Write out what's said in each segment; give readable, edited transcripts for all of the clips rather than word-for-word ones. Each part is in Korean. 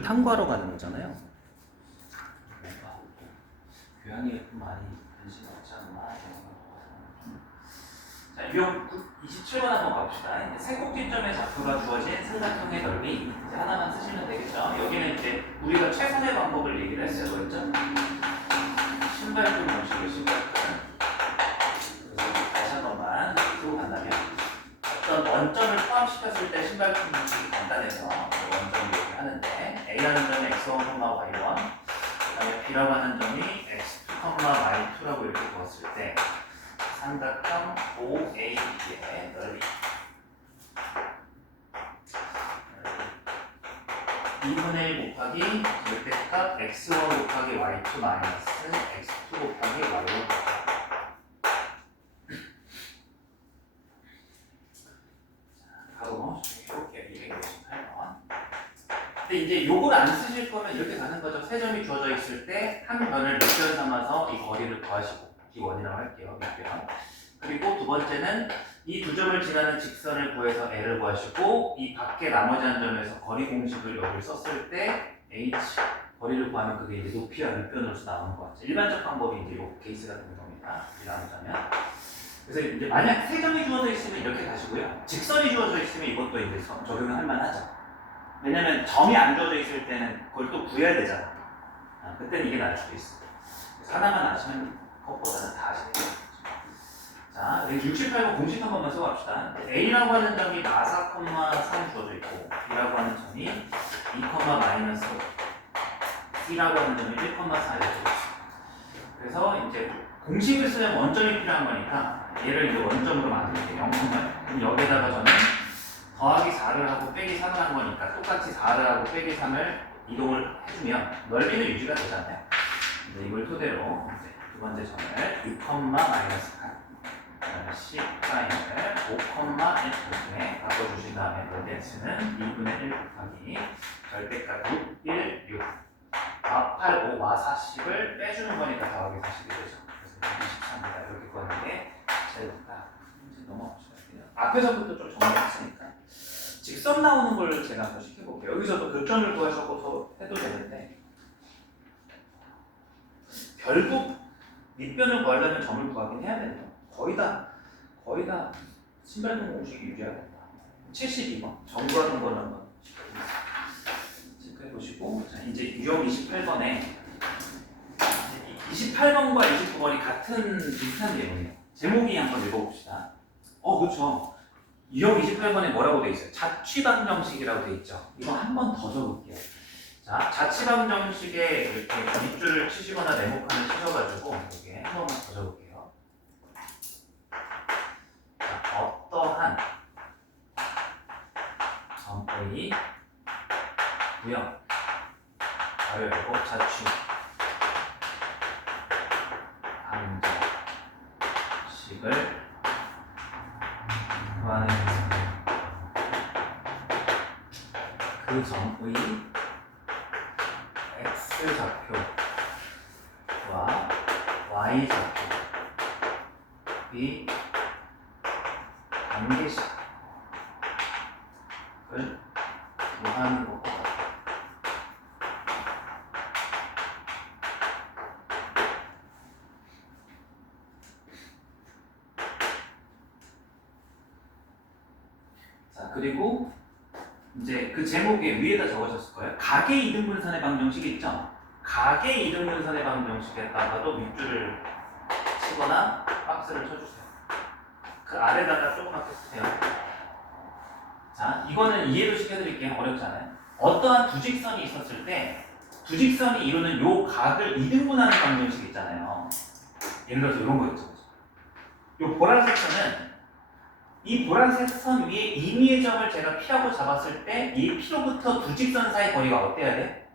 탐구하러 가는 거잖아요. 교양이 많이 관심 없지 않나? 자, 유형 27번 한번 가봅시다. 세곡지점의 좌표가 주어진 삼각형의 넓이 이제 하나만 쓰시면 되겠죠. 여기는 이제 우리가 최선의 방법을 얘기를 했어요. 그렇죠? 신발끈 공식을 신발끈. 그래서 다시 한 번만 풀고 간다면 어떤 원점을 포함시켰을 때 신발끈 공식이 간단해서 원점을 얘기하는데 A라는 점이 x1, y1 그다음에 B라고 하는 점이 x2, y2라고 이렇게 두었을 때 삼각형 OAB의 넓이 2분의 1 곱하기 절대값 x1 곱하기 y2 마이너스 x2 곱하기 y1 바로 해볼게요. 258번. 근데 이제 요걸 안 쓰실 거면 이렇게 가는 거죠. 세 점이 주어져 있을 때 한 변을 몇 변 삼아서 이 거리를 구하시고 D1이라고 할게요. 몇 변. 그리고 두 번째는 이 두 점을 지나는 직선을 구해서 L을 구하시고 이 밖에 나머지 한 점에서 거리 공식을 여기를 썼을 때 H 거리를 구하면 그게 이제 높이와 밑변으로서 나오는 것 같죠. 일반적 방법이 이제 요 케이스가 되는 겁니다. 이라면 그래서 이제 만약 세 점이 주어져 있으면 이렇게 가시고요. 직선이 주어져 있으면 이것도 이제 적용을 할 만하죠. 왜냐면 점이 안 주어져 있을 때는 그걸 또 구해야 되잖아. 그때는 이게 나을 수도 있어. 그래서 하나만 아시면 그것보다는 다 아시게 되죠. 자, 68번 공식 한 번만 써봅시다. A라고 하는 점이 마사, 3 주어져 있고 B라고 하는 점이 2, 마이너스 C라고 하는 점이 1, 4 이렇게 있어. 그래서 이제 공식을 쓰면 원점이 필요한 거니까 얘를 이제 원점으로 만들게요. 0, 그럼 여기에다가 저는 더하기 4를 하고 빼기 3을 한 거니까 똑같이 4를 하고 빼기 3을 이동을 해주면 넓이는 유지가 되잖아요. 이제 이걸 토대로 이제 두 번째 점을 2, 마이너스 8 C 사인을 5, 1에 바꿔주신 다음에 넓이 x는 2분의 1 곱하기 절대값 6, 1, 6 8, 5, 와 40을 빼주는 거니까 더하기 40이 되죠. 그래서 23입니다. 이렇게 구하는게 제일 높다. 이제 넘어갑시다. 앞에서부터 좀 정리했으니까 직선 나오는 걸 제가 한번 시켜볼게요. 여기서도 교점을 구하셔서 해도 되는데 결국 밑변을 구하려면 점을 구하긴 해야 돼요. 거의 다 신발등 공식이 유지해야 된다. 72번 점 구하는 거를 한번 체크해 보시고 자, 이제 유형 28번에 28번과 29번이 같은 비슷한 내용이에요. 제목이 한번 읽어봅시다. 그렇죠. 유형 28번에 뭐라고 되어 있어요? 자취방정식이라고 되어 있죠. 이거 한 번 더 적을게요. 자, 자취방정식에 이렇게 밑줄을 치시거나 네모칸을 치셔가지고 여기에 한 번만 더 적을게요. 자, 어떠한 점의 유형 가로 열고 자취 방정식을 구하는 그 점의 x좌표와 y좌표의 관계식을 구하는 것 같아요. 자, 그리고 이제 그 제목에 위에다 적어졌을 거예요. 각의 이등분선의 방정식이 있죠? 각의 이등분선의 방정식에다가도 밑줄을 치거나 박스를 쳐주세요. 그 아래다가 조그맣게 쓰세요. 자, 이거는 이해도 시켜드릴게요. 어렵지 않아요? 어떠한 두 직선이 있었을 때 두 직선이 이루는 요 각을 이등분하는 방정식 있잖아요. 예를 들어서 이런 거 있죠. 요 보라색 선은 이 보라색 선 위에 임의의 점을 제가 P라고 잡았을 때 이 P로부터 두 직선 사이 거리가 어때야 돼?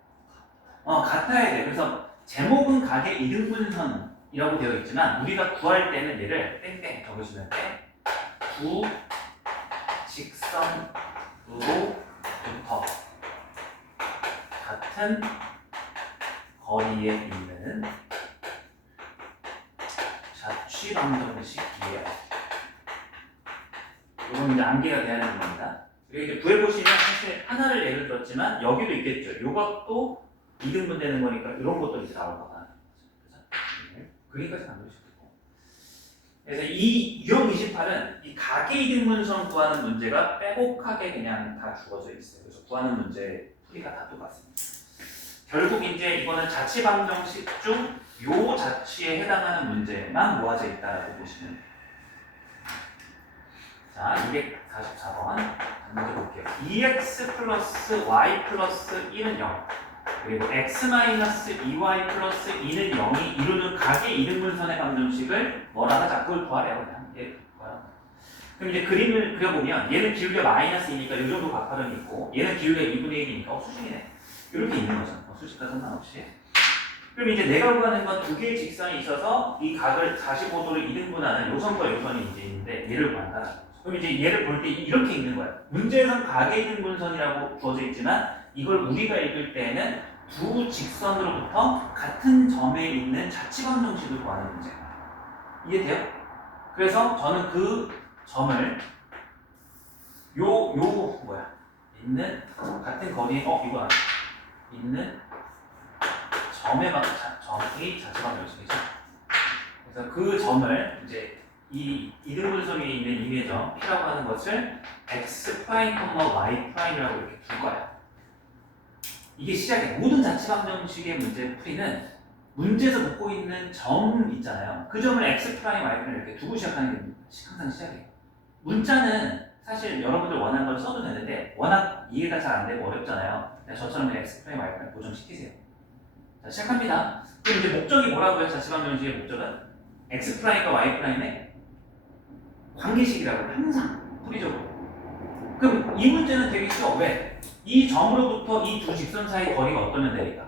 같아야 돼. 그래서 제목은 각의 이등분선이라고 되어 있지만 우리가 구할 때는 얘를 땡땡 적으시면 돼. 두 직선으로부터 같은 거리에 있는 자취방정식이에요. 이건 이제 암기가 돼야 되는 겁니다. 여기 이제 구해보시면 사실 하나를 예를 들었지만 여기도 있겠죠. 이것도 이등분 되는 거니까 이런 것도 이제 나올 거다. 그러니까지 안 되시고. 그래서 이 유형 28은 이 가계 이등분선 구하는 문제가 빼곡하게 그냥 다 주어져 있어요. 그래서 구하는 문제 풀이가 다 똑같습니다. 결국 이제 이거는 자치방정식 중 요 자치에 해당하는 문제만 모아져 있다라고 보시면 돼요. 자, 244번 문제 볼게요. 2x 플러스 y 플러스 1은 0 그리고 x 마이너스 2y 플러스 2는 0이 이루는 가계 이등분선의 방정식을 뭐라 하자? 그걸 구하래요. 그냥 구하라. 그럼 이제 그림을 그려보면 얘는 기울기가 마이너스 2니까 이 정도 각화름이 있고 얘는 기울기가 2분의 1이니까 수직이네. 이렇게 있는 거죠. 수직과 상관없이. 그럼 이제 내가 구하는 건 두 개의 직선이 있어서 이 각을 45도를 이등분하는 요선과 요선이 이제 있는데 얘를 구한다. 그럼 이제 얘를 볼 때 이렇게 있는 거야. 문제에선 가계 이등분선이라고 주어져 있지만 이걸 우리가 읽을 때에는 두 직선으로부터 같은 점에 있는 자치방정식을 구하는 문제. 이해돼요? 그래서 저는 그 점을 있는 같은 거리에 이거 있는 점이 자치방정식이죠. 그래서 그 점을 이제 이 이등분선에 있는 임의점 P라고 하는 것을 x 프라임, y 프라임이라고 이렇게 둘 거야. 이게 시작이야. 모든 자치방정식의 문제 풀이는 문제에서 묻고 있는 점 있잖아요. 그 점을 x 프라임, y 프라임 이렇게 두고 시작하는 게 항상 시작이에요. 문자는 사실 여러분들 원하는 걸 써도 되는데 워낙 이해가 잘 안 되고 어렵잖아요. 저처럼 그냥 x 프라임, y 프라임 고정시키세요. 자, 시작합니다. 그럼 이제 목적이 뭐라고요? 자치방정식의 목적은 x 프라임과 y 프라임의 관계식이라고 항상 풀이적으로. 그럼 이 문제는 되게 쉬워. 왜? 이 점으로부터 이 두 직선 사이 거리가 어떠면 되니까.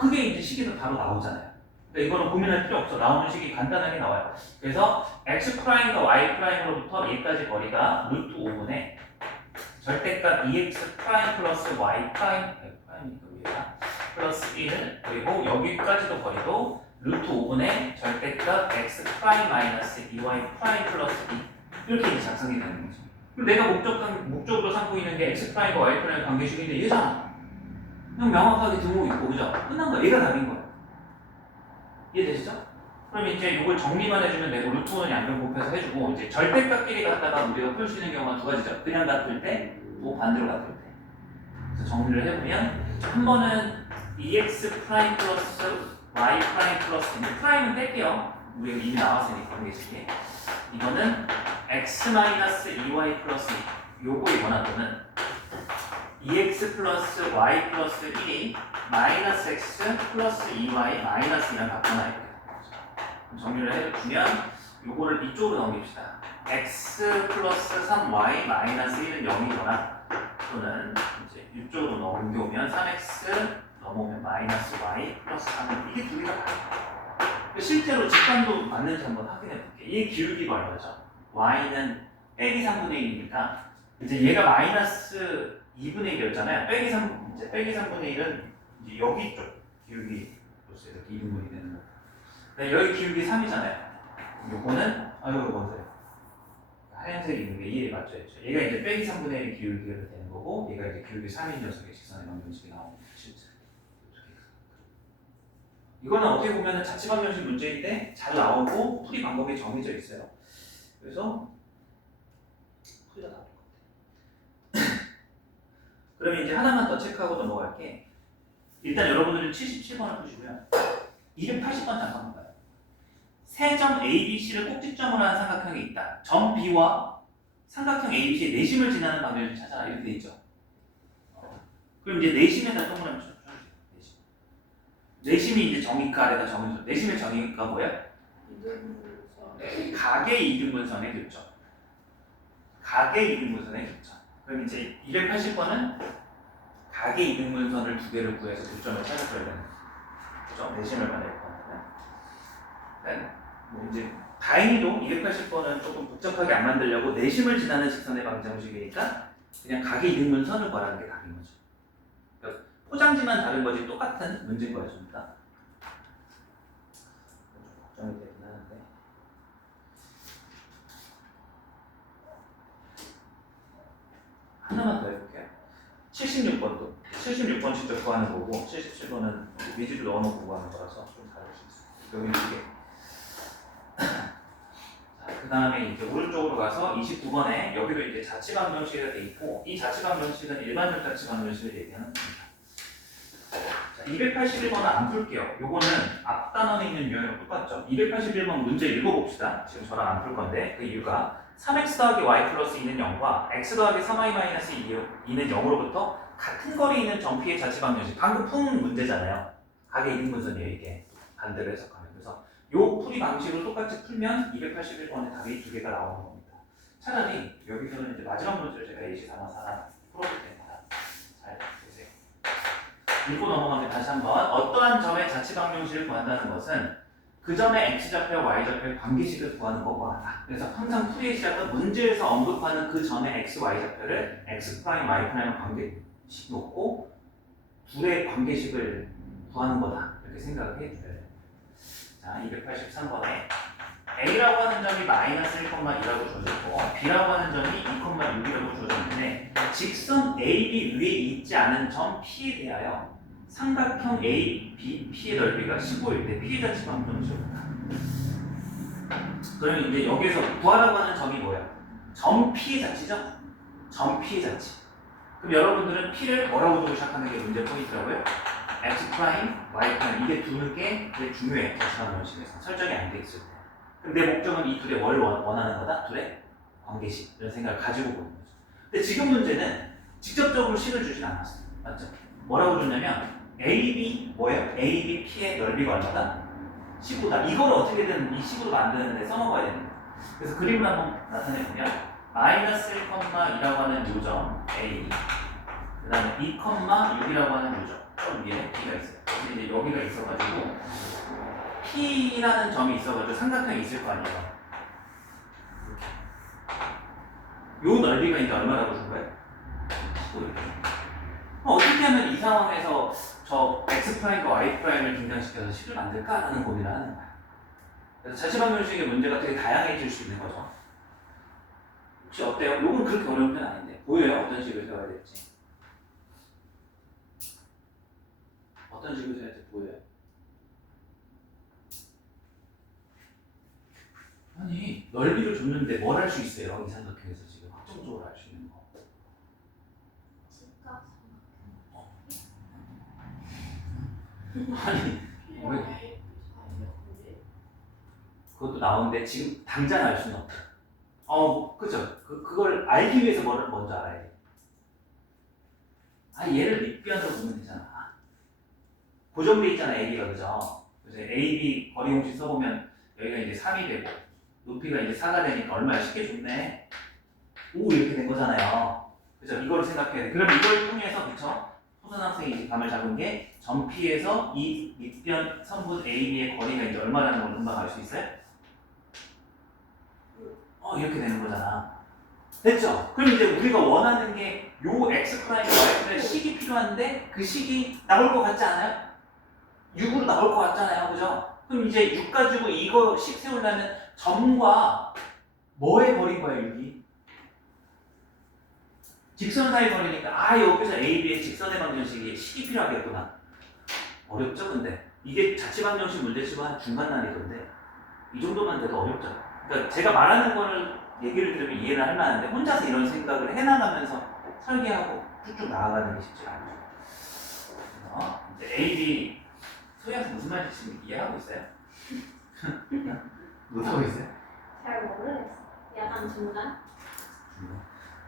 그게 이제 식에서 바로 나오잖아요. 그러니까 이거는 고민할 필요 없어. 나오는 식이 간단하게 나와요. 그래서 x 프라임과 y 프라임으로부터 얘까지 거리가 루트 5분의 절대값 2x 프라임 플러스 y 프라임 플러스 1 그리고 여기까지도 거리도 루트 5분의 절대값 x 프라임 마이너스 2y 프라임 플러스 2 이렇게 이제 작성이 되는 거죠. 그럼 내가 목적으로 삼고 있는 게 x 프라임과 y 프라임 관계식인데 얘잖아. 그냥 명확하게 등호 있고 그죠? 끝난 거야. 얘가 답인 거야. 이해되시죠? 그럼 이제 이걸 정리만 해주면 되고 루트는 양변 곱해서 해주고 이제 절대값끼리 갖다가 우리가 풀 수 있는 경우가 두 가지죠. 그냥 같을 때, 또 반대로 같을 때. 그래서 정리를 해보면 한 번은 2x 프라임 플러스 y 프라임 플러스 프라임은 뗄게요. 우리가 이미 나왔으니까 관계식이. 이거는 x 마이너스 2y 플러스 요거의 원하도는 2x 플러스 y 플러스 1이 마이너스 x 플러스 2y 마이너스 2랑 같구나 이렇게. 정리를 해주면 요거를 이쪽으로 넘깁시다. x 플러스 3y 마이너스 1은 0이거나 또는 이제 이쪽으로 넘겨오면 3x 넘어오면 마이너스 y 플러스 3은 이게 두 개가 다르다. 실제로 직관도 맞는지 한번 확인해 볼게요. 이 기울기가 얼마죠? y는 빼기 3분의 1이니까 이제 얘가 마이너스 2분의 1이었잖아요. 빼기 3분의 1은 이제 여기 쪽 기울기로서 이렇게 이등분이 되는 거예요. 여기 기울기 3이잖아요. 요거는 이거 뭔데요? 하얀색이 있는 게 이해 맞죠? 얘가 이제 빼기 3분의 1 기울기가 되는 거고 얘가 이제 기울기 3인 녀석의 직선의 방정식이 나옵니다. 실제. 이거는 어떻게 보면 자치방정식 문제인데 잘 나오고 풀이 방법이 정해져 있어요. 그래서 풀이가 나올 것 같아요. 그러면 이제 하나만 더 체크하고 넘어갈게. 일단 여러분들은 77번을 푸시고요. 280번 잠깐 볼까요? 세 점 ABC를 꼭지점으로 한 삼각형이 있다. 점 B와 삼각형 ABC의 내심을 지나는 방정식을 찾아라. 이렇게 돼 있죠. 그럼 이제 내심에다 동그라미 쳐주세요. 내심이 이제 정의가 아래다 정의선. 내심의 정의가 뭐야? 가계 이등분선의 교점. 가계 이등분선의 교점. 그럼 이제 280번은 가계 이등분선을 두 개를 구해서 교점을 찾아줘야 되는 거죠. 내심을 만들 거는. 뭐 이제 다행히도 280번은 조금 복잡하게 안 만들려고 내심을 지나는 직선의 방정식이니까 그냥 가계 이등분선을 구하라는 게 답인 거죠. 그러니까 포장지만 다른 거지 똑같은 문제인 거야 좀 더. 걱정이 되긴 하는데. 이걸 구하는 거고 77번은 미지를 넣어놓고 구하는 거라서 좀 다를 수 있어요. 여기 두 개. 그 다음에 이제 오른쪽으로 가서 29번에 여기도 이제 자치방정식이 돼 있고 이 자치방정식은 일반적 자치방정식을 얘기하는 겁니다. 자, 281번은 안 풀게요. 요거는 앞 단원에 있는 유형이랑 똑같죠. 281번 문제 읽어봅시다. 지금 저랑 안 풀 건데 그 이유가 3x 더하기 y 플러스 2는 0과 x 더하기 3y 마이너스 2는 0으로부터 같은 거리에 있는 점피의 자치방정식 방금 푼 문제잖아요. 각의 1인분선이에요 이게 반대로 해석하면. 그래서 요 풀이 방식으로 똑같이 풀면 281번의 답이 두 개가 나오는 겁니다. 차라리 여기서는 이제 마지막 문제를 제가 예시 삼아서 하나 풀어볼 테니까 잘 보세요. 읽고 넘어가면 다시 한번 어떠한 점의 자치방정식을 구한다는 것은 그 점의 x좌표와 y좌표의 관계식을 구하는 것과 같다. 그래서 항상 풀이의 시작은 문제에서 언급하는 그 점의 x, y좌표를 x', y' 관계식 놓고 둘의 관계식을 구하는 거다. 이렇게 생각을 해줘야 돼요. 자, 283번에 A라고 하는 점이 마이너스 1,2라고 주어졌고 B라고 하는 점이 2,6이라고 주어졌는데 직선 AB 위에 있지 않은 점 P에 대하여 삼각형 A, B, P의 넓이가 15일 때 P의 자치방정식입니다. 그러면 이제 여기에서 구하라고 하는 점이 뭐예요? 점 P의 자치죠? 점 P의 자치. 그럼 여러분들은 P를 뭐라고 두고 시작하는 게 문제 포인트라고요? x 프라임, y 프라임 이게 두 개 되게 중요해. 자치방정식에서 설정이 안 돼 있을 때. 그럼 내 목적은 이 둘의 뭘 원하는 거다? 둘의 관계식 이런 생각을 가지고 보는 거죠. 근데 지금 문제는 직접적으로 식을 주진 않았어요. 맞죠? 뭐라고 줬냐면 A, B 뭐예요? A, B, P의 넓이가 얼마다? 15다. 이걸 어떻게든 이 식으로 만드는데 써먹어야 됩니다. 그래서 그림을 한번 나타내보면 마이너스 1,2라고 하는 요점 A 그 다음에 2,6이라고 하는 요점 좀 위에 P가 있어요. 그래서 이제 여기가 있어가지고 P라는 점이 있어가지고 삼각형이 있을 거 아니에요. 요 넓이가 이제 얼마라고 준 거예요? 15 어떻게 하면 이 상황에서 저 X'과 Y'을 등장시켜서 식을 만들까라는 고민을 하는 거야. 그래서 자치방정식의 문제가 되게 다양해질 수 있는 거죠. 혹시 어때요? 요건 그렇게 어려운 편 아닌데 보여요? 어떤 식을 세워야 될지. 어떤 식으로 세워야 될지 보여요? 아니 넓이를 줬는데 뭘 할 수 있어요? 이 삼각형에서 지금 확정적으로 알 수 있는 거. 아니 왜? 그것도 나오는데 지금 당장 알 수는 없죠. 그죠? 그걸 알기 위해서 뭐를 먼저 알아야 돼. 얘를 밑변으로 보면 되잖아. 고정돼 있잖아 AB가 그죠? 그래서 AB 거리 공식 써보면 여기가 이제 3이 되고 높이가 이제 4가 되니까 얼마나 쉽게 줬네. 5 이렇게 된 거잖아요. 그죠? 이걸 생각해야 돼. 그럼 이걸 통해서 그쵸? 호선 학생이 이제 감을 잡은 게 점 P에서 이 밑변 선분 AB의 거리가 이제 얼마라는 걸 금방 알 수 있어요? 이렇게 되는 거잖아. 됐죠? 그럼 이제 우리가 원하는 게 요 X 프라임, Y 프라임 식이 필요한데 그 식이 나올 것 같지 않아요? 6으로 나올 것 같잖아요. 그죠? 그럼 이제 6 가지고 이거 식 세우려면 점과 뭐의 거리인 거예요, 6이? 직선 사이 거리니까 여기서 A, B의 직선의 방정식이 식이 필요하겠구나. 어렵죠, 근데? 이게 자치방정식 문제치고 한 중간 난이도인데 이 정도만 돼도 어렵죠. 그러니까 제가 말하는 거를 얘기를 들으면 이해를 할 만한데 혼자서 이런 생각을 해나가면서 설계하고 쭉쭉 나아가는 게 쉽지 않죠. 이제 A, B 소희한테 무슨 말인지 지금 이해하고 있어요? 못하고 있어요? 잘 모르겠어. 약간 중간?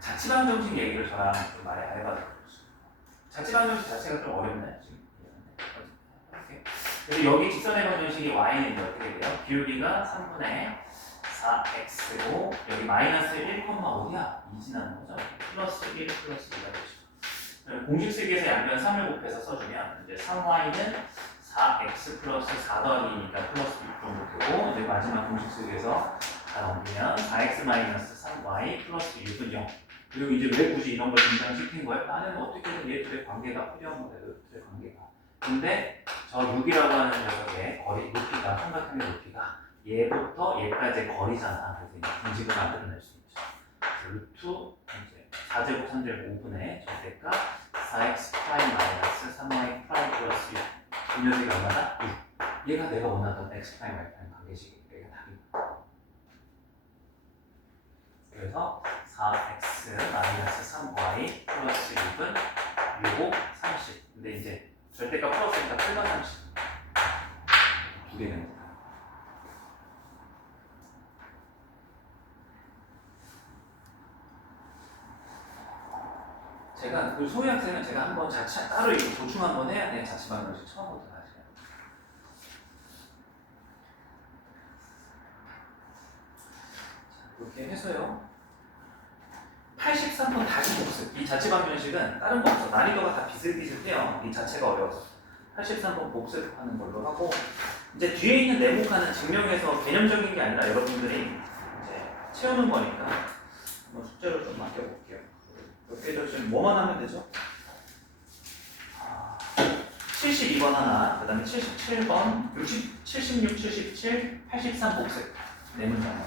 자치방정식 얘기를 저랑 좀 많이 해봐서 자치방정식 자체가 좀 어렵나요? 지금? 그래서 여기 직선의 방정식이 y는 어떻게 돼요? 기울기가 3분의 4x고 여기 마이너스 1, 어디야? 2 지나는 거죠? 플러스 1 플러스 2가 되죠. 공식 쓰기에서 양변 3을 곱해서 써주면 이제 3y는 4x 플러스 4 더하기니까 플러스 6 정도 되고 이제 마지막 공식 쓰기에서 다 넘기면 4x 마이너스 3y 플러스 6은 0. 그리고 이제 왜 굳이 이런 걸 등장시킨 거예요? 나는 어떻게든 얘 둘의 관계가 필요한 거예요. 둘의 관계가. 근데 저 6이라고 하는 녀석의 거리 높이가 삼각형의 높이가 얘부터 얘까지의 거리잖아. 그래서 이제 공식을 만들어낼 수 있죠. 루트 이제 4제곱 3제곱 5분의 절대값 4x 프라임 마이너스 3y 프라임 플러스 6. 이 녀석이 얼마다? 6. 얘가 내가 원하던 x 프라임 y 프라임 관계식이니까 얘가 답이다. 그래서 4x 마이너스 3y 플러스 6은 6, 5, 30. 근데 이제 절대값 풀었으니까 8번 30. 두 개 됩니다. 제가 그 소희 학생은 제가 한번 자체 따로 이거 보충 한번 해야 돼. 자취방정식 처음부터 다시 해요. 자, 이렇게 해서요. 83번 다시 복습. 이 자취방정식은 다른 거 없어. 난이도가 다 비슷비슷해요. 이 자체가 어려워서. 83번 복습하는 걸로 하고 이제 뒤에 있는 네모칸은 증명해서 개념적인 게 아니라 여러분들이 이제 채우는 거니까 한번 숙제를 좀 맡겨볼게요. 몇 개죠? 지금 뭐만 하면 되죠? 72번 하나, 그 다음에 77번, 76, 77, 83 복습. 네 문장.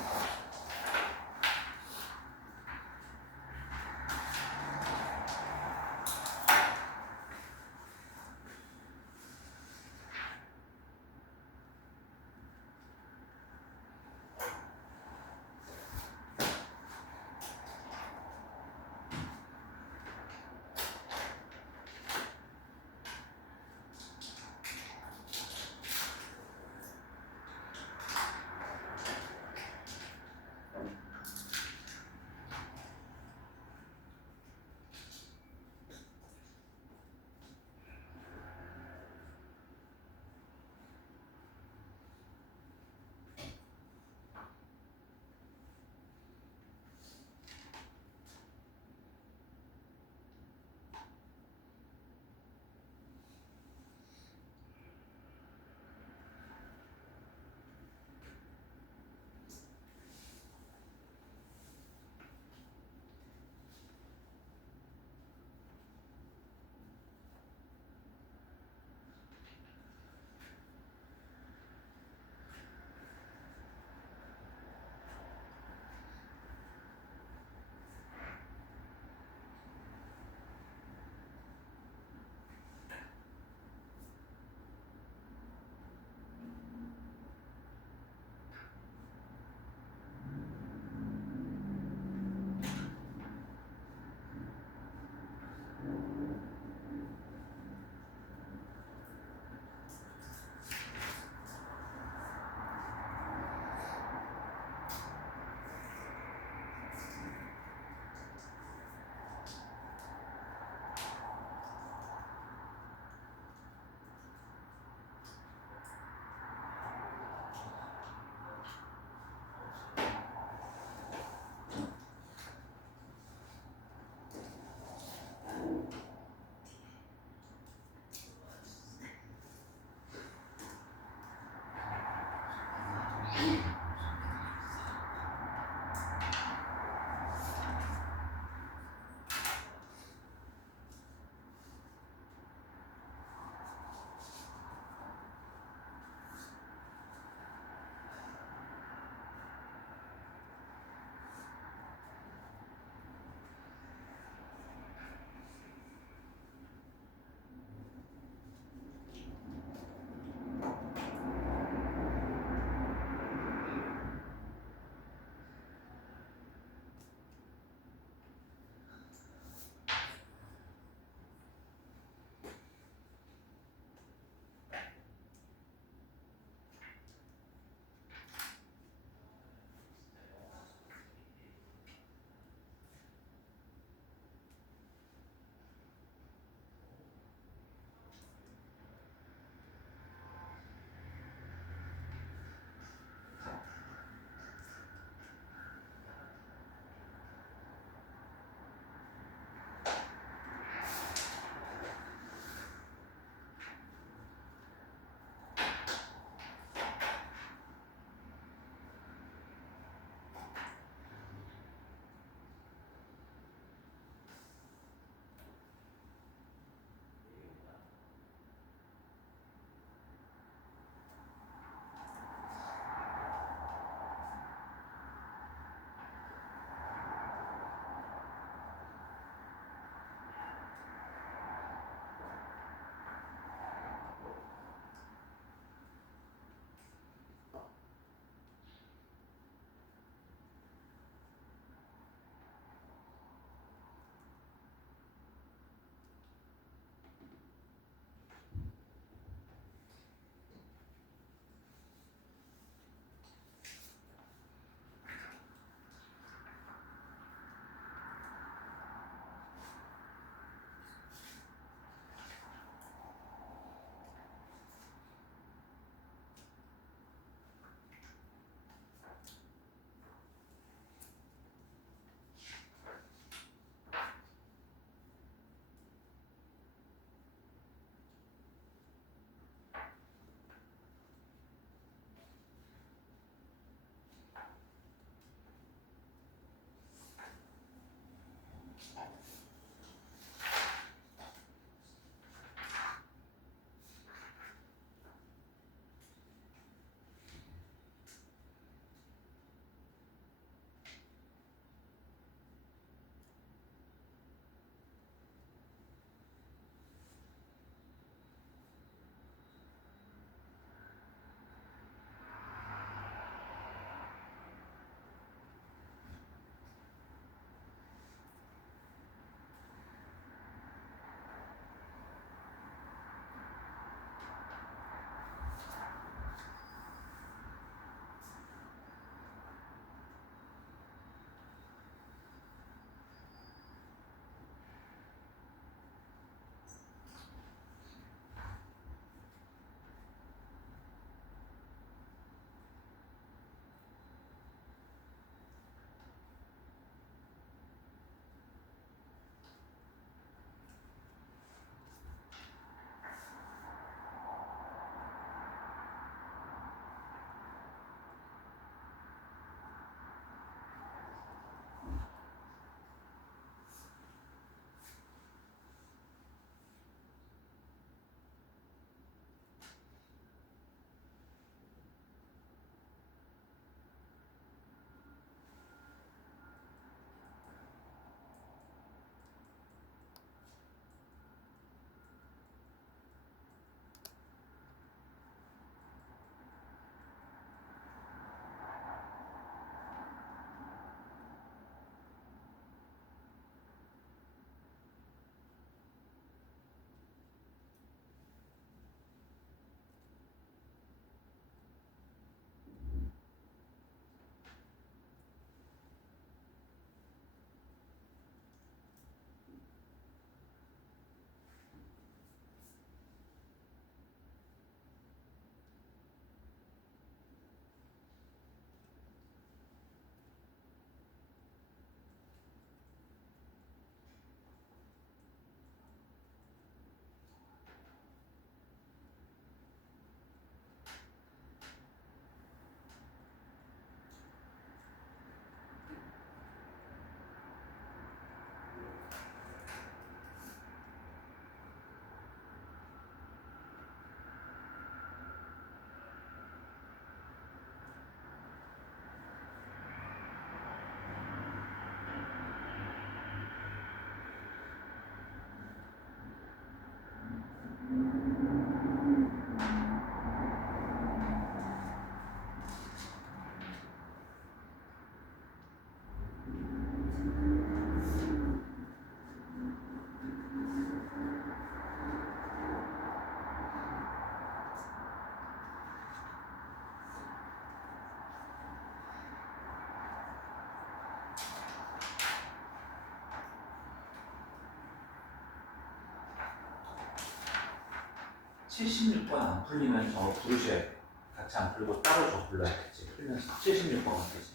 76번 안 풀리면 저 부르셔야 돼요. 같이 안 풀고 따로 저 불러야겠지. 풀면서 76번 어떻지?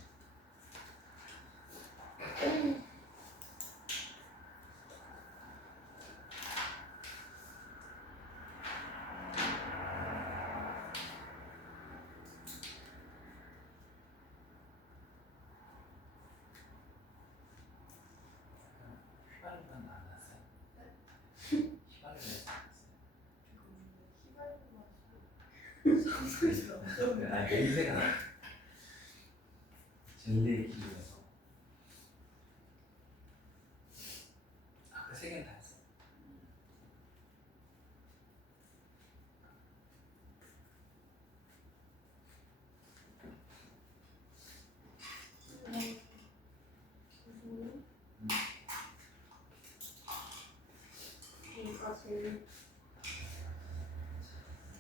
휘발유가 나왔어요. 휘발유가 나왔어요. 아니 냄새가 나. 젤리 기준에서 아까 세 개는 다 했어. 이거 제일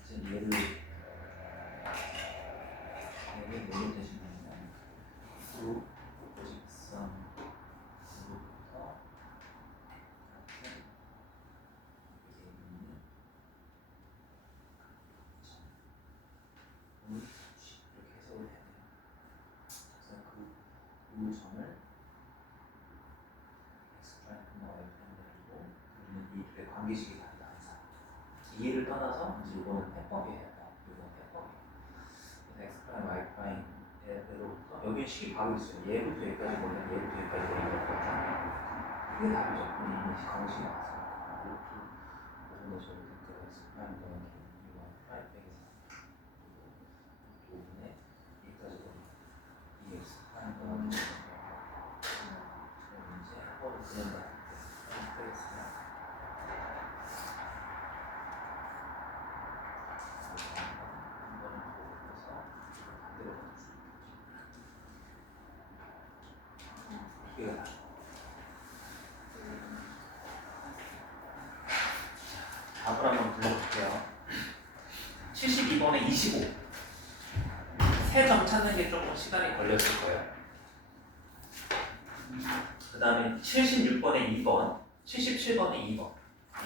이제 얘를 뭘로 대신하냐면 루 직선 루부터 같은 여기 있는 점 이렇게 해석을 해야 돼요. 그래서 그 점을 엑스프라임 y 프라임으로 우리는 이 둘의 관계식이 다르다 항상. 이해를 떠나서 이제 이거는 해법이에요. 이건 해법이에요. 그래서 엑스프라임 y 프라임으로부터 여기 식이 바로 있어요. 얘부터 여기까지 보면 얘부터 여기까지 보는 거거든요. 이게 답이죠. 이미 관계식이 나왔어요. 루트 5분의 저를 댓글 엑스프라임 더하기 y 프라임 빼기서 5분의 여기까지 보면 이 엑스프라임 더하기 그럼 이제 해법을 그린다. 빼겠습니다. 답을 한번 불러볼게요. 72번에 25. 세 점 찾는 게 조금 시간이 걸렸을 거예요. 그 다음에 76번에 2번, 77번에 2번,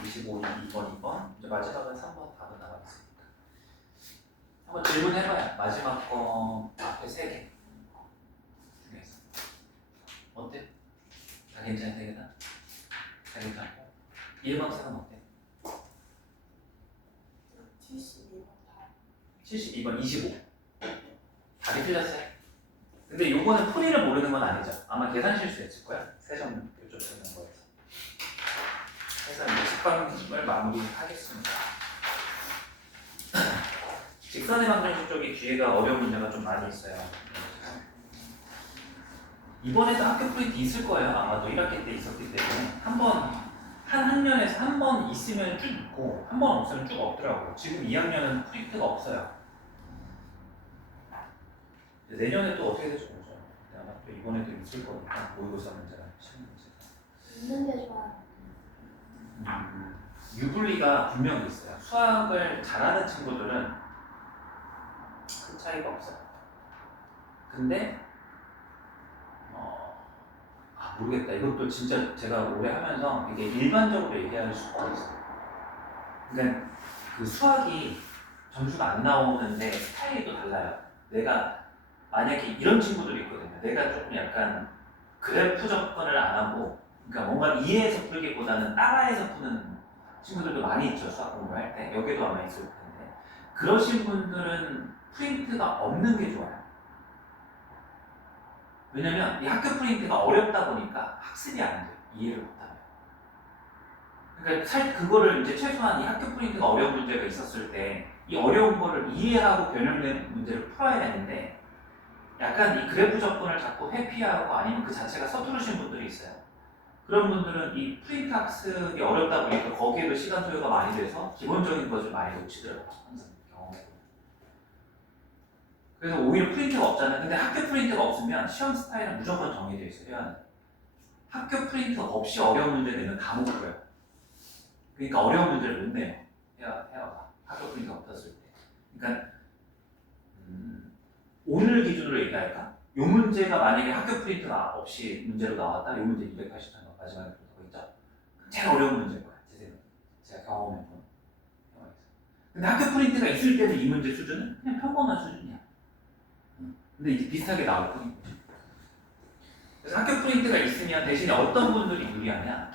25, 2번, 2번. 이제 마지막은 3번 답은 나가겠습니다. 한번 질문해봐요. 마지막 거 앞에 3개 중에서 어때? 다 괜찮아? 3개다? 다 괜찮고? 1번 생각 어때? 72번 25 답이 틀렸어요. 근데 요거는 풀이를 모르는 건 아니죠. 아마 계산 실수했을 거야. 3점 요쪽에 있는 거에서. 그래서 이제 직방을 마무리하겠습니다. 직선의 방정식 쪽이 뒤에가 어려운 문제가 좀 많이 있어요. 이번에도 학교 프린트 있을 거예요. 아마도 1학기 때 있었기 때문에 한 학년에서 한 번 있으면 쭉 있고 한 번 없으면 쭉 없더라고요. 지금 2학년은 프린트가 없어요. 내년에 또 어떻게 될지 모르죠. 아마 또 이번에도 있을 거니까 모의고사 문제가 시험 문제. 있는 게 좋아요. 유불리가 분명히 있어요. 수학을 잘하는 친구들은 큰 차이가 없어요. 근데 모르겠다. 이것도 진짜 제가 오래 하면서 이게 일반적으로 얘기할 수가 있어요. 그러니까 그 수학이 점수가 안 나오는데 스타일이 또 달라요. 내가 만약에 이런 친구들이 있거든요. 내가 조금 약간 그래프 접근을 안 하고 그러니까 뭔가 이해해서 풀기보다는 따라해서 푸는 친구들도 많이 있죠. 수학 공부할 때. 여기도 아마 있을 텐데 그러신 분들은 프린트가 없는 게 좋아요. 왜냐면 이 학교 프린트가 어렵다 보니까 학습이 안 돼요. 이해를 못하면. 그러니까 그거를 이제 최소한 이 학교 프린트가 어려운 문제가 있었을 때 이 어려운 거를 이해하고 변형된 문제를 풀어야 되는데 약간 이 그래프 접근을 자꾸 회피하고 아니면 그 자체가 서투르신 분들이 있어요. 그런 분들은 이 프린트 학습이 어렵다 보니까 거기에도 시간 소요가 많이 돼서 기본적인 것을 많이 놓치더라고요. 항상 경험해보면. 그래서 오히려 프린트가 없잖아요. 근데 학교 프린트가 없으면 시험 스타일은 무조건 정해져 있어요. 학교 프린트 없이 어려운 문제 내면 다 못 풀어요. 그러니까 어려운 문제를 못 내요. 해와봐. 학교 프린트 없었을 때. 그러니까 오늘 기준으로 얘기할까? 이 문제가 만약에 학교 프린트가 없이 문제로 나왔다. 이 문제 280점 마지막에 붙어 있죠. 제일 어려운 문제일 거야. 제 생각에. 제가 경험해본 상황에서. 근데 학교 프린트가 있을 때는 이 문제 수준은 그냥 평범한 수준이야. 근데 이제 비슷하게 나올 뿐인 거지. 그래서 학교 프린트가 있으면 대신에 어떤 분들이 유리하냐?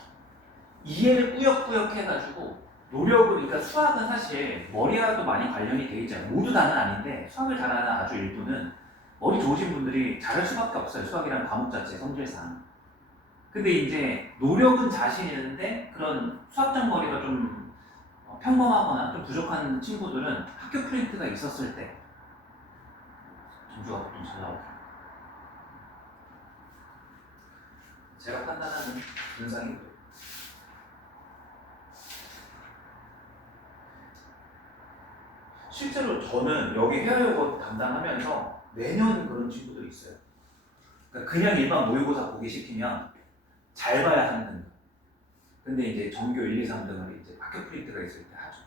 이해를 꾸역꾸역 해가지고 노력을, 그러니까 수학은 사실 머리와도 많이 관련이 돼 있잖아요. 모두 다는 아닌데 수학을 잘하는 아주 일부는 머리 좋으신 분들이 잘할 수밖에 없어요. 수학이라는 과목 자체 성질상. 근데 이제 노력은 자신 있는데 그런 수학적 머리가 좀 평범하거나 좀 부족한 친구들은 학교 프린트가 있었을 때 점수가 보통 잘 나오고, 제가 판단하는 현상이고요. 실제로 저는 여기 회화여고 담당하면서 매년 그런 친구들이 있어요. 그러니까 그냥 일반 모의고사 보기 시키면 잘 봐야 하는 등급. 근데 이제 전교 1, 2, 3등을 이제 학교 프린트가 있을 때 하죠.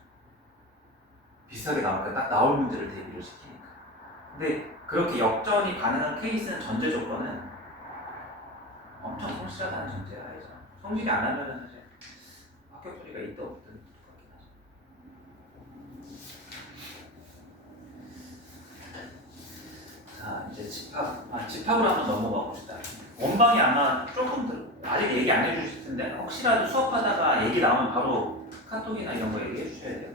비슷하게 나오니까 딱 나올 문제를 대비를 시키니까. 근데 그렇게 역전이 가능한 케이스는 전제 조건은 엄청 성실하다는 전제가 아니죠. 성실이 안 하면은 사실 학교 프리가 있다 없든 똑같긴 하죠. 자, 이제 집합으로 한번 넘어가 봅시다. 원방이 아마 조금 아직 얘기 안 해주실 텐데 혹시라도 수업하다가 얘기 나오면 바로 카톡이나 이런 거 얘기해 주셔야 돼요.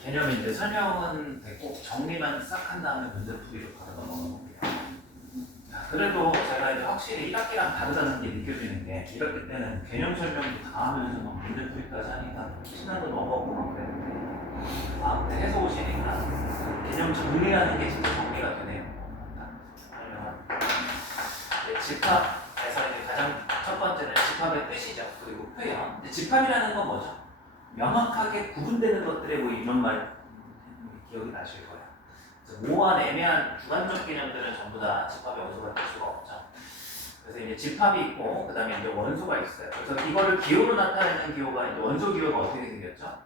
개념 이제 설명은 됐고 정리만 싹 한 다음에 문제풀이로 바로 넘어가볼게요. 그래도 제가 이제 확실히 1학기랑 다르다는 게 느껴지는 게 1학기 때는 개념 설명도 다 하면서 막 문제풀이까지 하니까 시간도 넘어가고 막 그랬는데 다음 때 해서 오시니까 개념 정리하는 게 진짜 정리가 되네요. 집합에서 이제 가장 첫 번째는 집합의 뜻이죠. 그리고 표현. 근데 집합이라는 건 뭐죠? 명확하게 구분되는 것들의 뭐 이런 말 기억이 나실 거예요. 그래서 모호한 애매한 주관적 개념들은 전부 다 집합의 원소가 될 수가 없죠. 그래서 이제 집합이 있고 그 다음에 이제 원소가 있어요. 그래서 이거를 기호로 나타내는 기호가 이제 원소 기호가 어떻게 생겼죠?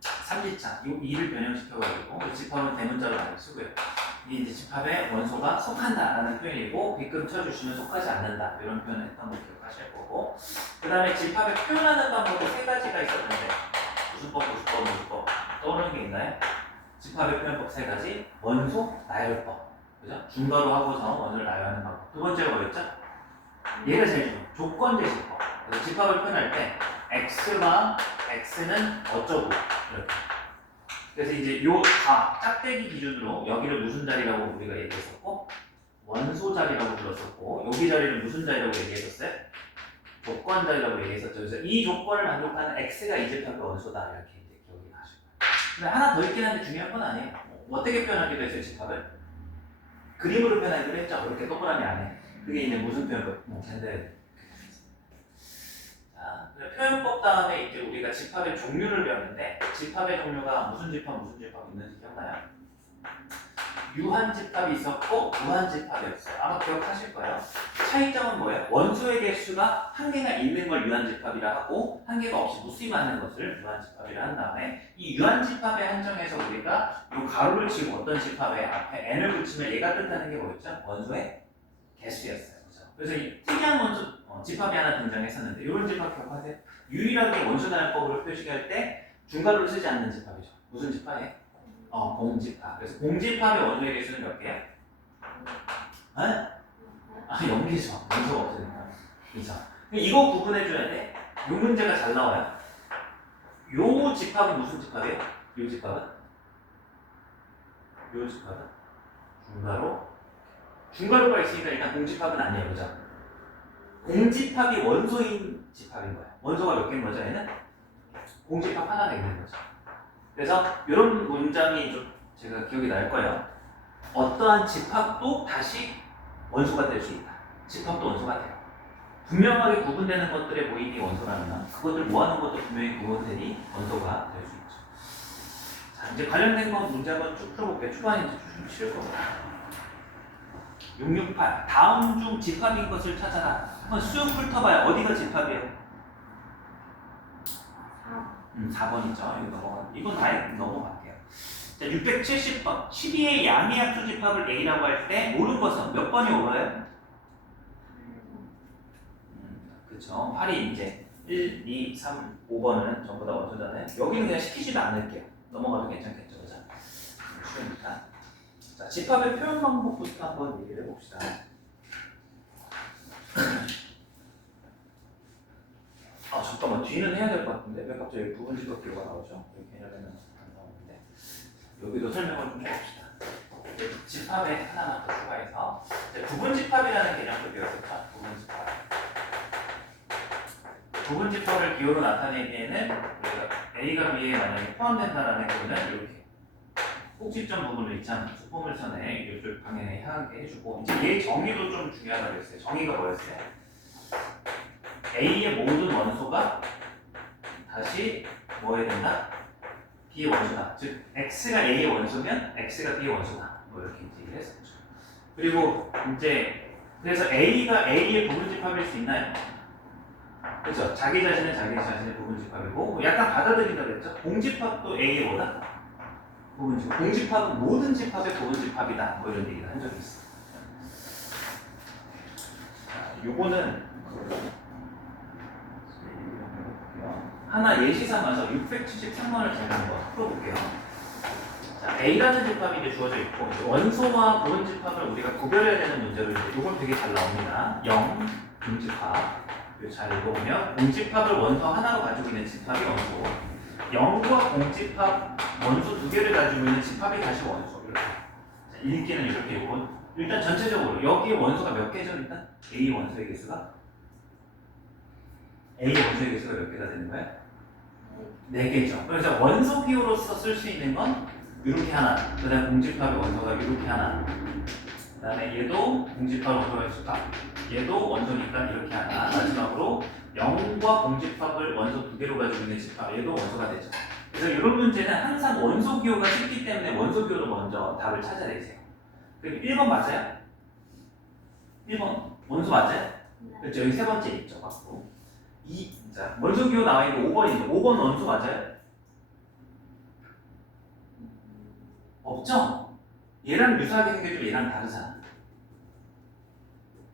삼지차. 이 2를 변형시켜가지고 그 집합은 대문자로 많이 쓰고요. 이 이제 집합의 원소가 속한다라는 표현이고 빗금 쳐주시면 속하지 않는다 이런 표현을 했던 거 기억하실 거고, 그 다음에 집합을 표현하는 방법이 세 가지가 있었는데 무수법 떠오르는 게 있나요? 집합의 표현법 세 가지. 원소, 나열법, 그죠? 중괄호 하고서 원소를 나열하는 방법. 두 번째가 뭐였죠? 얘가 제일 중요해요. 조건 제시법. 그래서 집합을 표현할 때 x와 x는 어쩌고 이렇게. 그래서 이제 요 다 짝대기 기준으로 여기를 무슨 자리라고 우리가 얘기했었고 원소 자리라고 불렀었고 여기 자리를 무슨 자리라고 얘기했었어요? 조건 자리라고 얘기했었죠. 그래서 이 조건을 만족하는 x가 이 집합의 원소다 이렇게 이제 기억이 나실 거예요. 근데 하나 더 있긴 한데 중요한 건 아니에요. 어떻게 표현하기로 했어요, 집합을? 그림으로 표현하기로 했죠. 이렇게 동그라미 안에. 그게 이제 무슨 표현법? 젠데. 자, 표현법 다음에 이제 우리가 집합의 종류를 배웠는데 집합의 종류가 무슨 집합 있는지 기억나요? 유한 집합이 있었고 무한 집합이었어요. 아마 기억하실 거예요. 차이점은 뭐예요? 원소의 개수가 한 개가 있는 걸 유한 집합이라 하고 한 개가 없이 무수히 많은 것을 무한 집합이라 한 다음에 이 유한 집합에 한정해서 우리가 이 가로를 치고 어떤 집합에 앞에 n을 붙이면 얘가 뜻하는 게 뭐였죠? 원소의 개수였어요. 그렇죠? 그래서 이 특이한 원소 집합이 하나 등장했었는데 이런 집합 기억하세요? 유일하게 원소 나열법으로 표시할 때 중괄호를 쓰지 않는 집합이죠. 무슨 집합이에요? 공집합. 그래서 공집합의 원소의 개수는 몇 개야? 아, 0개죠. 원소가 없으니까. 그죠? 이거 구분해줘야 돼. 요 문제가 잘 나와요. 요 집합은 무슨 집합이에요? 요 집합은? 요 집합은? 중괄호? 중괄호가 있으니까 일단 공집합은 아니에요. 그죠? 공집합이 원소인 집합인 거예요. 원소가 몇 개인 거죠, 얘는? 공집합 하나가 있는 거죠. 그래서 이런 문장이 좀 제가 기억이 날 거예요. 어떠한 집합도 다시 원소가 될 수 있다. 집합도 원소가 돼요. 분명하게 구분되는 것들의 모임이 원소라면 그것들 모아놓은 것도 분명히 구분되니 원소가 될 수 있죠. 자, 이제 관련된 건 문제 한번 쭉 풀어볼게요. 초반에 이제 좀 쉬울 겁니다. 668. 다음 중 집합인 것을 찾아라. 한번 쑥 훑어봐요. 어디가 집합이에요? 4번이죠. 이거 넘어가. 이건 아예 넘어갈게요. 자, 670번. 12의 양의 합수 집합을 A라고 할 때 모르는 것은 몇 번이 오버예요? 그쵸. 8이 이제 1, 2, 3, 5번은 전부 다 원소잖아요. 여기는 그냥 시키지도 않을게요. 넘어가도 괜찮겠죠. 그죠? 쉬우니까. 자, 집합의 표현 방법부터 한번 얘기를 해봅시다. 아, 잠깐만. 뒤는 해야 될 것 같은데. 왜 갑자기 부분 집합 기호가 나오죠? 여기 개념에는 안 나오는데. 여기도 설명을 좀 해봅시다. 집합에 하나만 더 추가해서. 부분 집합이라는 개념도 배웠었죠? 부분 집합. 부분 집합을 기호로 나타내기에는 우리가 A가 B에 만약에 포함된다라는 경우는 이렇게 꼭지점 부분을 있잖아. 수포물선에 이쪽 방향에 향하게 해주고 이제 얘 정의도 좀 중요하다고 했어요. 정의가 뭐였어요? A의 모든 원소가 다시 뭐 해야 된다? B의 원소다. 즉 X가 A의 원소면 X가 B의 원소다. 뭐 이렇게 얘기를 했었죠. 그리고 이제 그래서 A가 A의 부분 집합일 수 있나요? 그렇죠. 자기 자신은 자기 자신의 부분 집합이고 약간 받아들인다고 했죠. 공집합도 A의 뭐다? 부분 집합. 공집합은 모든 집합의 부분 집합이다. 뭐 이런 얘기를 한 적이 있어. 요거는 하나 예시 삼아서 673번을 잘 한번 풀어볼게요. 자, A라는 집합이 이제 주어져 있고 원소와 부분 집합을 우리가 구별해야 되는 문제로 이건 되게 잘 나옵니다. 0, 분집합. 잘 읽어보면 공집합을 원소 하나로 가지고 있는 집합이 원소 0과 공집합 원소 두 개를 가지고 있는 집합이 다시 원소 이렇게. 자, 읽기는 이렇게 읽고 일단 전체적으로 여기에 원소가 몇 개죠? 일단 A 원소의 개수가 A 원소의 개수가 몇 개가 되는 거예요? 4개죠. 그래서 원소 기호로서 쓸 수 있는 건 이렇게 하나 그 다음에 공집합의 원소가 이렇게 하나 그 다음에 얘도 공집합 원소가 있을까? 얘도 원소니까 이렇게 하나 마지막으로 0과 공집합을 원소 두 개로 가지고 있는 집합 얘도 원소가 되죠. 그래서 이런 문제는 항상 원소 기호가 쉽기 때문에 원소 기호로 먼저 답을 찾아내세요. 그럼 1번 맞아요? 1번 원소 맞아요? 그렇죠. 여기 세 번째 있죠. 맞고 자, 원소 기호 나와 있는 5번이죠. 5번 원소 맞아요? 없죠? 얘랑 유사하게 생겨도 얘랑 다르잖아.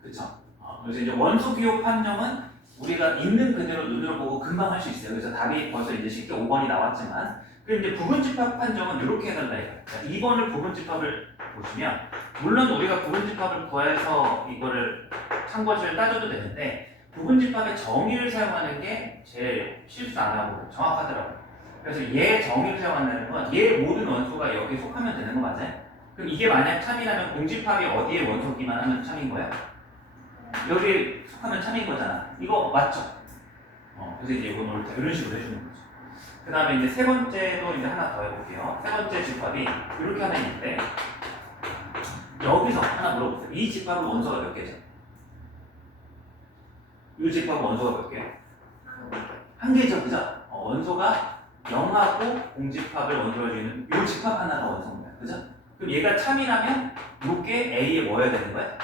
그쵸? 그래서 이제 원소 기호 판정은 우리가 있는 그대로 눈으로 보고 금방 할 수 있어요. 그래서 답이 벌써 이제 쉽게 5번이 나왔지만, 그럼 이제 부분집합 판정은 이렇게 해달라 이거예요. 2번을 부분집합을 보시면, 물론 우리가 부분집합을 구해서 이거를 참고식을 따져도 되는데, 부분집합의 정의를 사용하는 게 제일 실수 안 하고 정확하더라고요. 그래서 얘 정의를 사용한다는 건 얘 모든 원소가 여기에 속하면 되는 거 맞아요? 그럼 이게 만약 참이라면 공집합이 어디에 원소기만 하면 참인 거예요? 여기 속하면 참인 거잖아. 이거 맞죠? 그래서 이제 이건 옳다. 이런 식으로 해주는 거죠. 그 다음에 이제 세 번째도 이제 하나 더 해볼게요. 세 번째 집합이 이렇게 하나 있는데, 여기서 하나 물어보세요. 이 집합은 원소가 몇 개죠? 이 집합은 원소가 몇 개요? 한 개죠, 그죠? 원소가 0하고 공집합을 원소로 주는 이 집합 하나가 원소인 거야, 그죠? 그럼 얘가 참이라면 이게 A에 뭐여야 되는 거야?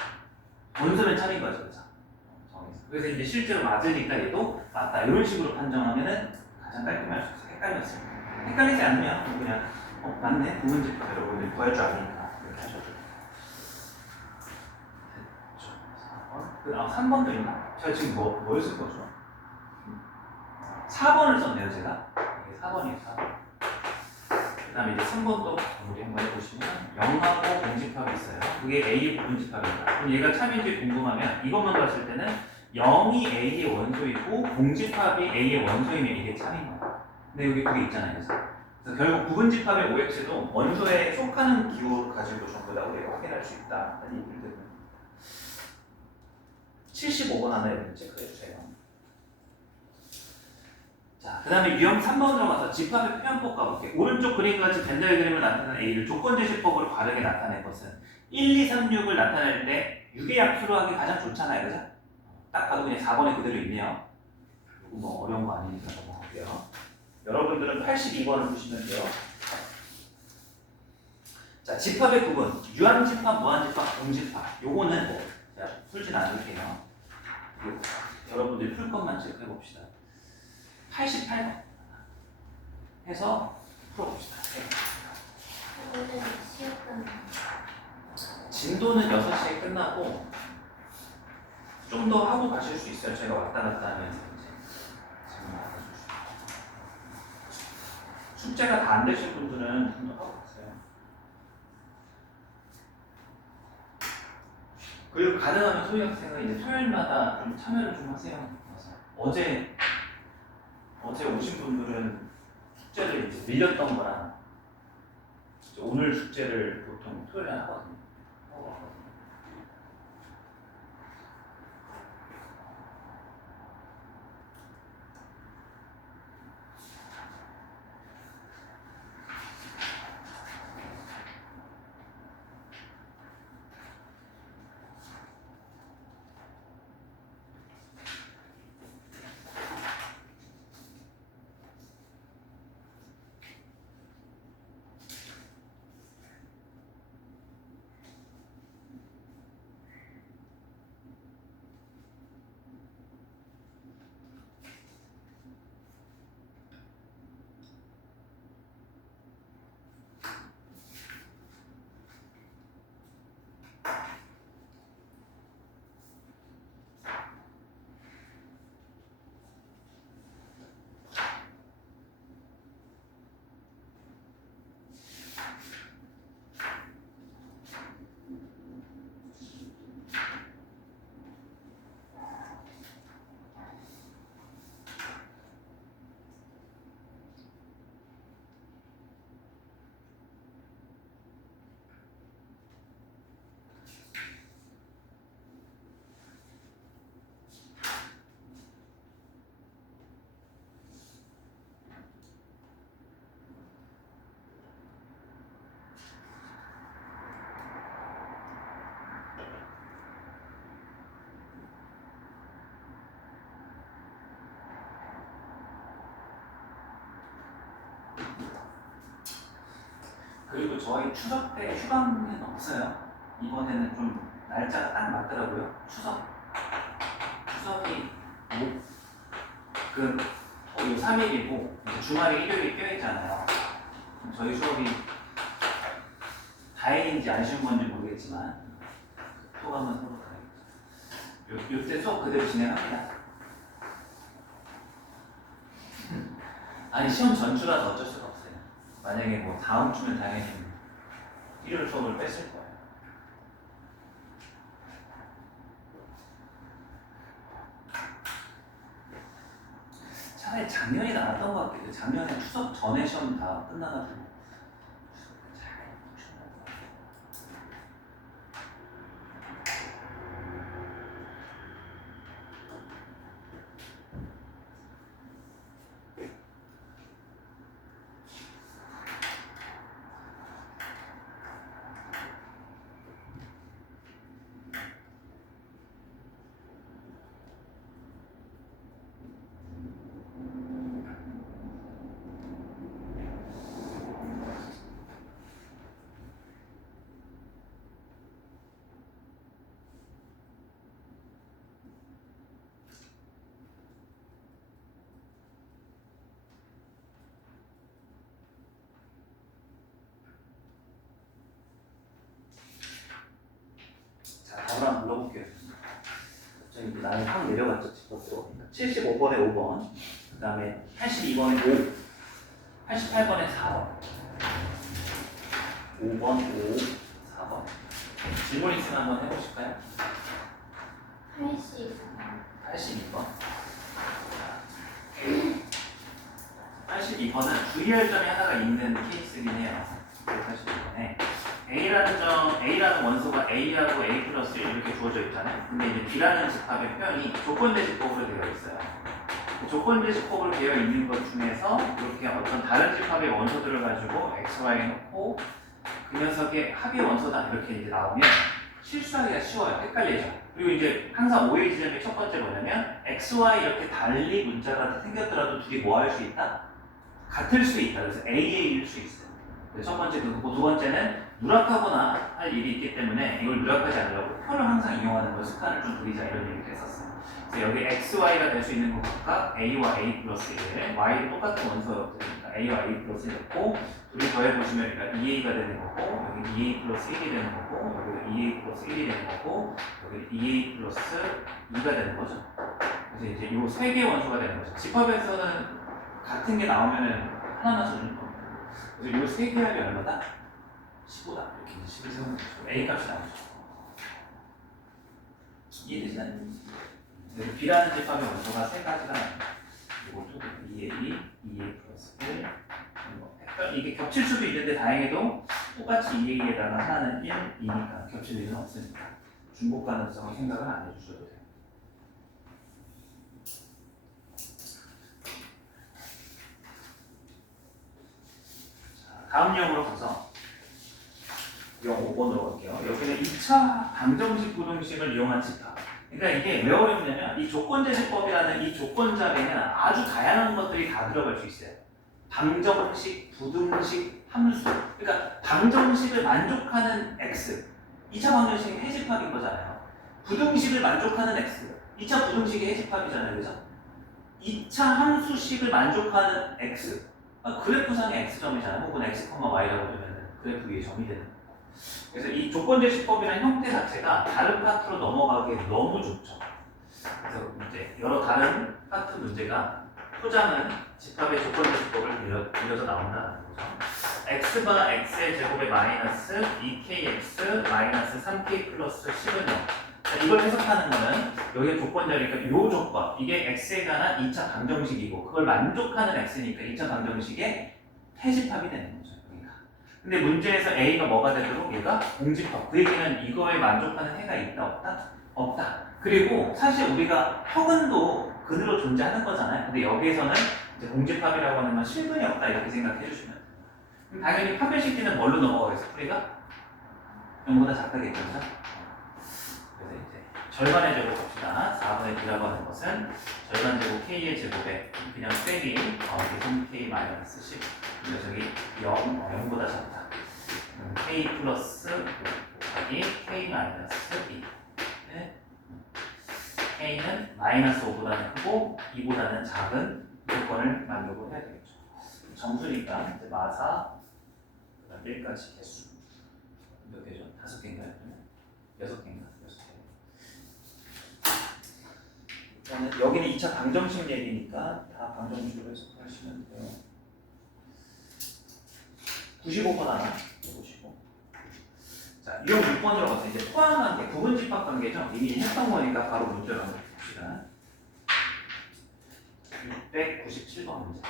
원소는 참인 거죠, 그죠? 그래서 이제 실제로 맞으니까 얘도 맞다. 이런 식으로 판정하면은 가장 깔끔할 수 있어요. 헷갈렸습니다. 헷갈리지 않으면 그냥 맞네. 부분집합 여러분들 구할 줄 아니까 이렇게 하셔도 돼요. 됐죠. 4번. 3번도 있나? 제가 지금 뭘 쓸 거죠? 4번을 썼네요, 제가. 이게 4번이에요, 4번. 그 다음에 이제 3번도 우리 한번 해보시면 0하고 공집합이 있어요. 그게 A의 부분집합입니다. 그럼 얘가 참인지 궁금하면 이것만 봤을 때는 0이 A의 원소이고 공집합이 A의 원소이면 이게 참인 거예요. 근데 여기 그게 있잖아요. 그래서 결국 부분집합의 OX도 원소에 속하는 기호를 가지고 전부 다 우리가 확인할 수 있다. 라는 얘기를 드립니다. 75번 하나 여러분 체크해주세요. 자, 그 다음에 유형 3번으로 가서 집합의 표현법 가볼게요. 오른쪽 그림과 같이 벤더의 그림을 나타내는 A를 조건제시법으로 바르게 나타낸 것은 1, 2, 3, 6을 나타낼 때 6의 약수로 하기 가장 좋잖아요. 그죠? 딱 봐도 그냥 4번에 그대로 있네요. 이거 뭐 어려운 거 아니니까 넘어갈게요. 여러분들은 82번을 보시면 돼요. 자, 집합의 구분. 유한집합, 무한집합, 공집합. 요거는 뭐 제가 풀진 않을게요. 여러분들이 풀 것만 체크해 봅시다. 88번. 해서 풀어봅시다. 오늘 시험 끝나. 진도는 6시에 끝나고 좀 더 하고 가실 수 있어요. 제가 왔다 갔다 하면서 이제 질문 받아줄 수 있어요. 숙제가 다 안 되신 분들은 좀 더 하고 가세요. 그리고 가능하면 소희 학생은 이제 토요일마다 좀 참여를 좀 하세요. 그래서 어제 오신 분들은 숙제를 이제 밀렸던 거랑 이제 오늘 숙제를 보통 토요일에 하거든요. 그리고 저희 추석 때 휴강은 없어요. 이번에는 좀 날짜가 딱 맞더라고요. 추석이 그 3일이고 주말에 일요일이 껴있잖아요. 저희 수업이 다행인지 아쉬운 건지 모르겠지만 소감은 서로 다르겠죠. 요때 수업 그대로 진행합니다. 아니 시험 전주라서 어쩔 수가 없어요. 만약에 뭐 다음 주면 당연히 일요일 수업을 뺐을 거예요. 차라리 작년이 나왔던 것 같아요. 작년에 추석 전에 시험 다 끝나가지고 잘 보시는 것 같아요. 자, 답을 한번 불러볼게요. 갑자기 나이 확 내려갔죠, 집값으로. 75번에 5번, 그 다음에 82번에 5, 88번에 4번, 5번, 5, 4번. 질문 있으면 한번 해보실까요? 82번. 82번은 주의할 점이 하나가 있는 케이스긴 해요. 82번에. A라는 원소가 A하고 A 플러스 1 이렇게 주어져 있잖아요. 근데 이제 B라는 집합의 표현이 조건대 집합으로 되어 있어요. 조건대 집합으로 되어 있는 것 중에서 이렇게 어떤 다른 집합의 원소들을 가지고 X, Y 놓고 그 녀석의 합의 원소다 이렇게 이제 나오면 실수하기가 쉬워요. 헷갈리죠. 그리고 이제 항상 오해 지점의 첫 번째 뭐냐면 X, Y 이렇게 달리 문자가 생겼더라도 둘이 뭐 할 수 있다? 같을 수 있다. 그래서 AA일 수 있어요. 첫 번째 그거고 두 번째는 누락하거나 할 일이 있기 때문에 이걸 누락하지 않으려고 표를 항상 이용하는 걸 습관을 좀 들이자 이런 얘기를 했었어요. 그래서 여기 X, Y가 될 수 있는 것 각각 A와 A 플러스 1, Y도 똑같은 원소였으니까 a와 a 플러스 1 넣고 둘이 더해보시면 그러니까 2a가 되는 거고 여기 2a 플러스 1이 되는 거고 여기 2a 플러스 1이 되는 거고 여기 2a 플러스 2가 되는 거죠. 그래서 이제 이 세 개의 원소가 되는 거죠. 집합에서는 같은 게 나오면은 하나만 써주는 겁니다. 그래서 이 세 개합이 얼마다? 15다. 이렇게 11 세우는 거죠. a 값이 나오죠. 이해되시나요? 그래서 B라는 집합의 원소가 세 가지가 나옵니다. 이것도 2a, 2a 플러스 1. 이게 겹칠 수도 있는데 다행히도 똑같이 2a에다가 하나는 1, 2니까 겹칠 일은 없으니까 중복 가능성을 생각을 안 해주셔도 돼요. 자, 다음 유형으로 가서 유형 5번으로 갈게요. 여기는 2차 방정식 부등식을 이용한 집합. 그러니까 이게 왜 어렵냐면 이 조건제시법이라는 이 조건잡에는 아주 다양한 것들이 다 들어갈 수 있어요. 방정식, 부등식, 함수. 그러니까 방정식을 만족하는 x. 2차 방정식이 해집합인 거잖아요. 부등식을 만족하는 x. 2차 부등식이 해집합이잖아요. 그죠? 2차 함수식을 만족하는 x. 그래프상의 x점이잖아요. 혹은 x, y라고 하면 그래프 위에 점이 되는 거예요. 그래서 이 조건제시법이라는 형태 자체가 다른 파트로 넘어가기에 너무 좋죠. 그래서 이제 여러 다른 파트 문제가 포장은 집합의 조건제시법을 빌려서 나온다는 거죠. x가 x의 제곱에 마이너스 2kx 마이너스 3k 플러스 10은요. 이걸 해석하는 거는 여기에 조건자니까 이 조건, 이게 x에 관한 2차 방정식이고 그걸 만족하는 x니까 2차 방정식의 해집합이 되는 거죠. 근데 문제에서 a가 뭐가 되도록 얘가 공집합. 그 얘기는 이거에 만족하는 해가 있다 없다? 없다. 그리고 사실 우리가 평은도 근으로 존재하는 거잖아요. 근데 여기에서는 이제 공집합이라고 하는 건 실근이 없다 이렇게 생각해 주시면 돼요. 그럼 당연히 파별식기는 뭘로 넘어가겠어? 풀이가 0보다 작다겠죠. 그래서 이제 절반의 제곱 봅시다. 4분의 b라고 하는 것은 절반 제곱 k의 제곱에 그냥 빼기 3k 마이너스 10. 그래서 저기 0보다 작다. k 플러스 곱하기 k 마이너스 2. 네. k는 마이너스 5보다는 크고 2보다는 작은 조건을 만족을 해야 되겠죠. 정수니까 이제 마사 그다음 1까지 개수 몇 개죠? 5개인가요? 6개인가? 6개. 일단은 여기는 2차 방정식 얘기니까 다 방정식으로 해석하시면 돼요. 95번 하나 보시고. 자, 유형 6번으로 가서 이제 포함관계, 부분집합 관계죠. 이미 했던 거니까 바로 문제로 한번 봅시다. 697번 문제.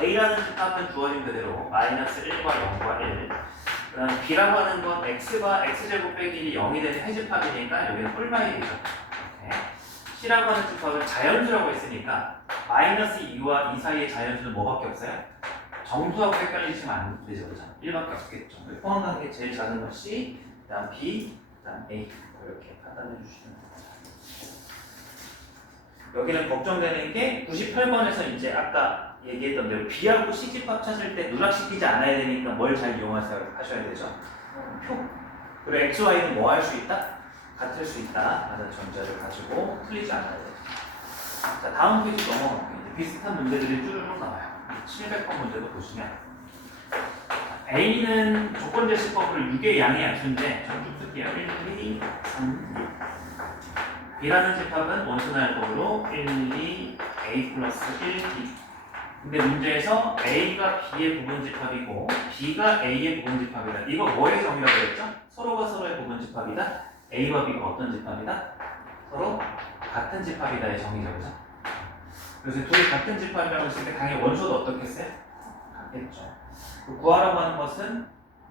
A라는 집합은 주어진 그대로 마이너스 1과 0과 1. 그 다음에 B라고 하는 건 X가 X제곱 빼기 0이 되는 해집합이니까 여기는 꿀바이이죠. C라고 하는 집합은 자연수라고 했으니까 마이너스 2와 2 사이의 자연수는 뭐밖에 없어요? 정수하고 헷갈리시면 안 되죠. 그죠? 1밖에 없겠죠. 포함관계 제일 작은 건 C, 그 다음 B, 그 다음 A. 이렇게 판단해 주시면 됩니다. 여기는 걱정되는 게 98번에서 이제 아까 얘기했던 대로 B하고 C 집합 찾을 때 누락시키지 않아야 되니까 뭘 잘 이용하셔야 되죠? 표. 그리고 X, Y는 뭐 할 수 있다? 같을 수 있다 라는 전제를 가지고 틀리지 않아야 돼요. 자, 다음 페이지 넘어갈게요. 이제 비슷한 문제들이 쭈르륵 나와요. 700번 문제도 보시면 A는 조건제시법으로 6의 양이 약수인데 전쭉 쓸게요. 1, 2, 3, 6. B라는 집합은 원소날법으로 1, 2, A 플러스 1, B. 근데 문제에서 A가 B의 부분집합이고 B가 A의 부분집합이다. 이거 뭐의 정의라고 했죠? 서로가 서로의 부분집합이다. A와 B가 어떤 집합이다? 서로 같은 집합이다의 정의죠. 그죠? 그래서 둘이 같은 집합이라고 했을 때 당연히 원소도 어떻겠어요? 같겠죠. 구하라고 하는 것은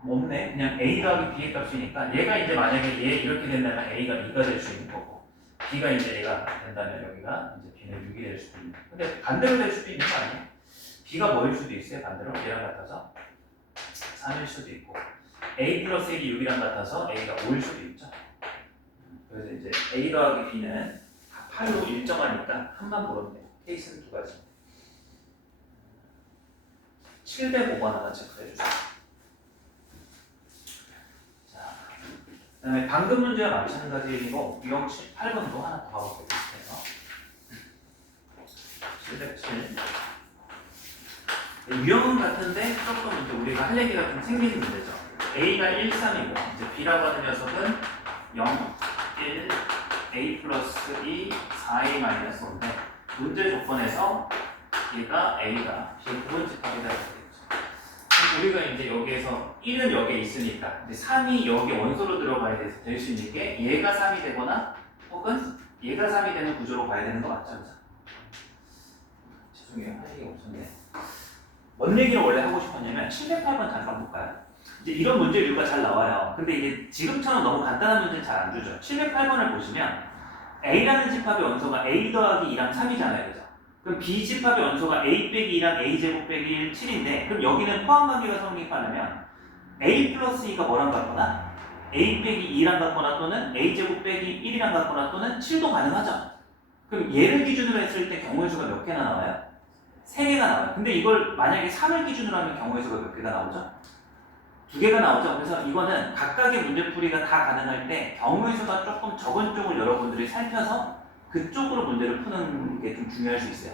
없네. 그냥 A 더하기 B의 값이니까 얘가 이제 만약에 얘 이렇게 된다면 A가 2가 될 수 있는 거고 B가 이제 얘가 된다면 여기가 이제 B는 6이 될 수도 있는 거고 근데 반대로 될 수도 있는 거 아니에요? B가 뭐일 수도 있어요. 반대로 얘랑 같아서 3일 수도 있고 A 플러스 1이 6이랑 같아서 A가 5일 수도 있죠. 그래서 이제 A 더하기 B는 8로 일정하니까 한만 보면 돼요. 케이스는 두 가지. 705번 하나 체크해 주세요. 자, 그 다음에 방금 문제와 마찬가지이고 유형 8번도 하나 더 하고 있어요. 707. 유형은 같은데 조금 이제 우리가 할 얘기가 좀 생기는 문제죠. A가 1, 3이고 이제 B라고 하는 녀석은 0, 1, A 플러스 2, 4A 마이너스 5인데 문제 조건에서 얘가 A가 B의 부분집합이다 이렇게 되죠. 우리가 이제 여기에서 1은 여기에 있으니까 이제 3이 여기 원소로 들어가야 될 수 있는 게 얘가 3이 되거나 혹은 얘가 3이 되는 구조로 가야 되는 거 맞죠? 그죠? 죄송해요. 할 얘기가 없었네. 뭔 얘기를 원래 하고 싶었냐면 708번 잠깐 볼까요? 이제 이런 문제류가 잘 나와요. 근데 이게 지금처럼 너무 간단한 문제는 잘 안 주죠. 708번을 보시면 A라는 집합의 원소가 A 더하기 2랑 3이잖아요. 그죠? 그럼 B 집합의 원소가 A 빼기 2랑 A 제곱 빼기 1, 7인데 그럼 여기는 포함관계가 성립하려면 A 플러스 2가 뭐랑 같거나 A 빼기 2랑 같거나 또는 A 제곱 빼기 1이랑 같거나 또는 7도 가능하죠. 그럼 얘를 기준으로 했을 때 경우의 수가 몇 개나 나와요? 3개가 나와요. 근데 이걸 만약에 3을 기준으로 하면 경우의 수가 몇 개가 나오죠? 2개가 나오죠. 그래서 이거는 각각의 문제풀이가 다 가능할 때 경우의 수가 조금 적은 쪽을 여러분들이 살펴서 그쪽으로 문제를 푸는 게 좀 중요할 수 있어요.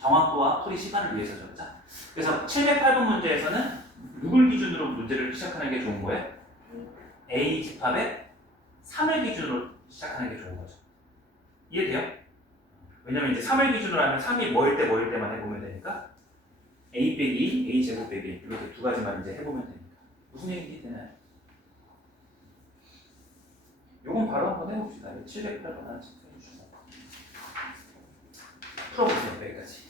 정확도와 풀이 시간을 위해서죠. 그렇죠? 그래서 708번 문제에서는 누굴 기준으로 문제를 시작하는 게 좋은 거예요? A 집합의 3을 기준으로 시작하는 게 좋은 거죠. 이해돼요? 왜냐면 이제 3을 기준으로 하면 3이 뭐일 때만 해보면 되니까 A 빼기 2, A 제곱 빼기 1 이렇게 두 가지만 이제 해보면 되니까 무슨 얘기 되나요? 요건 바로 한번 해봅시다. 708번 하나 체크해주시고 풀어보세요. 여기까지.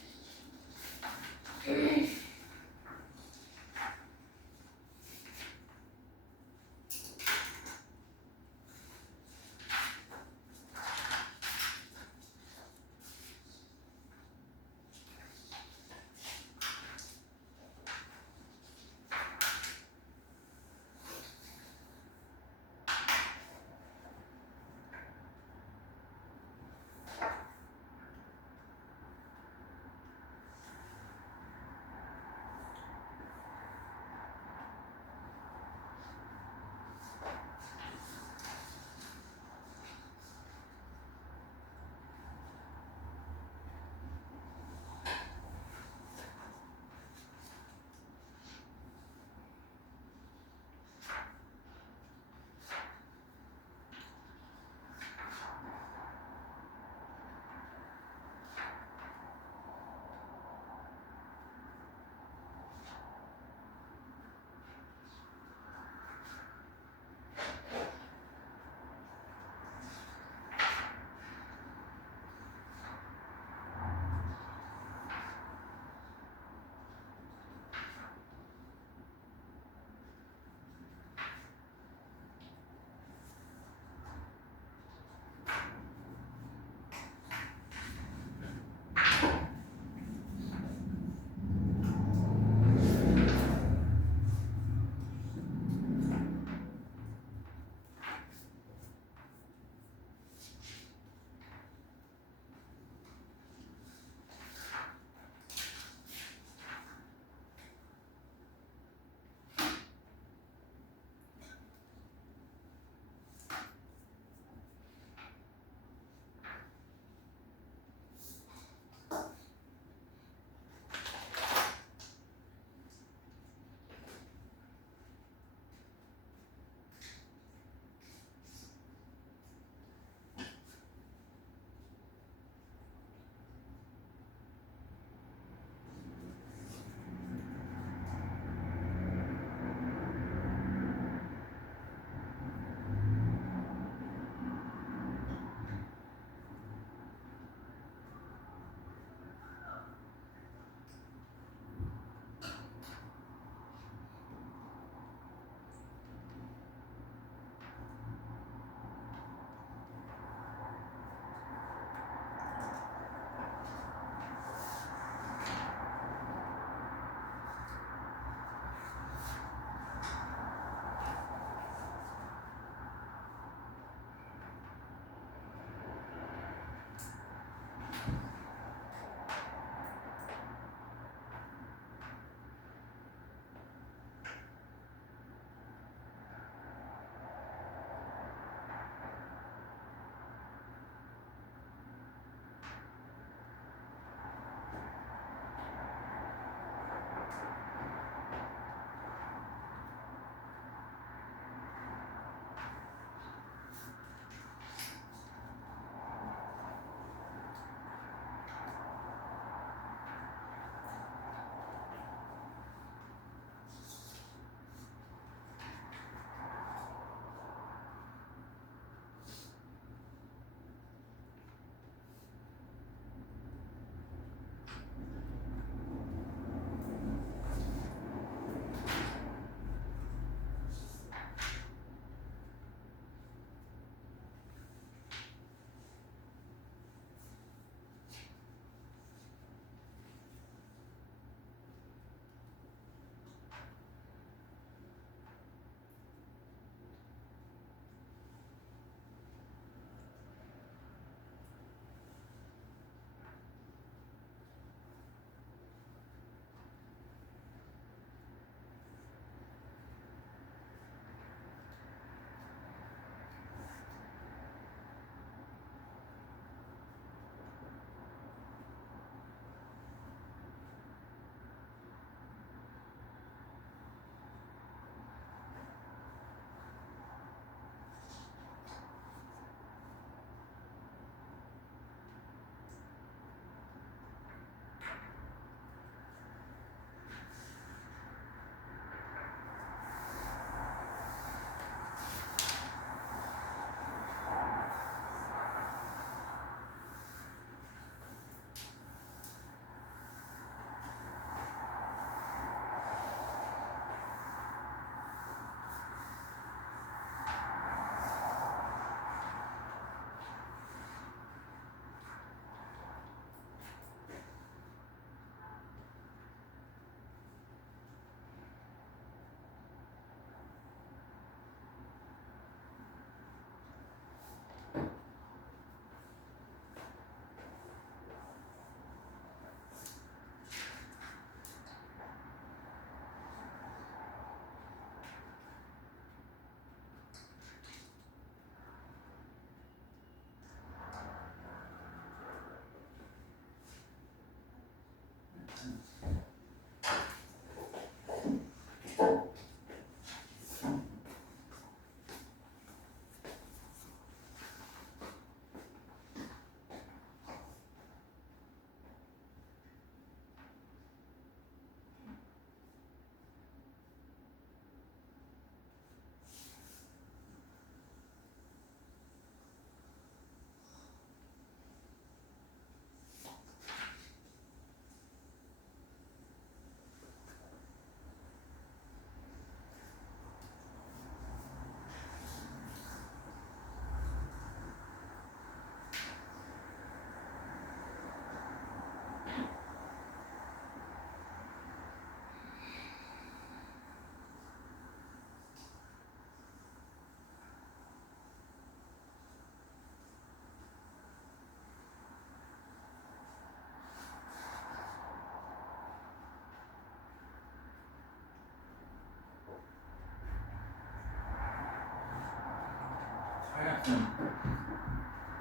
하여튼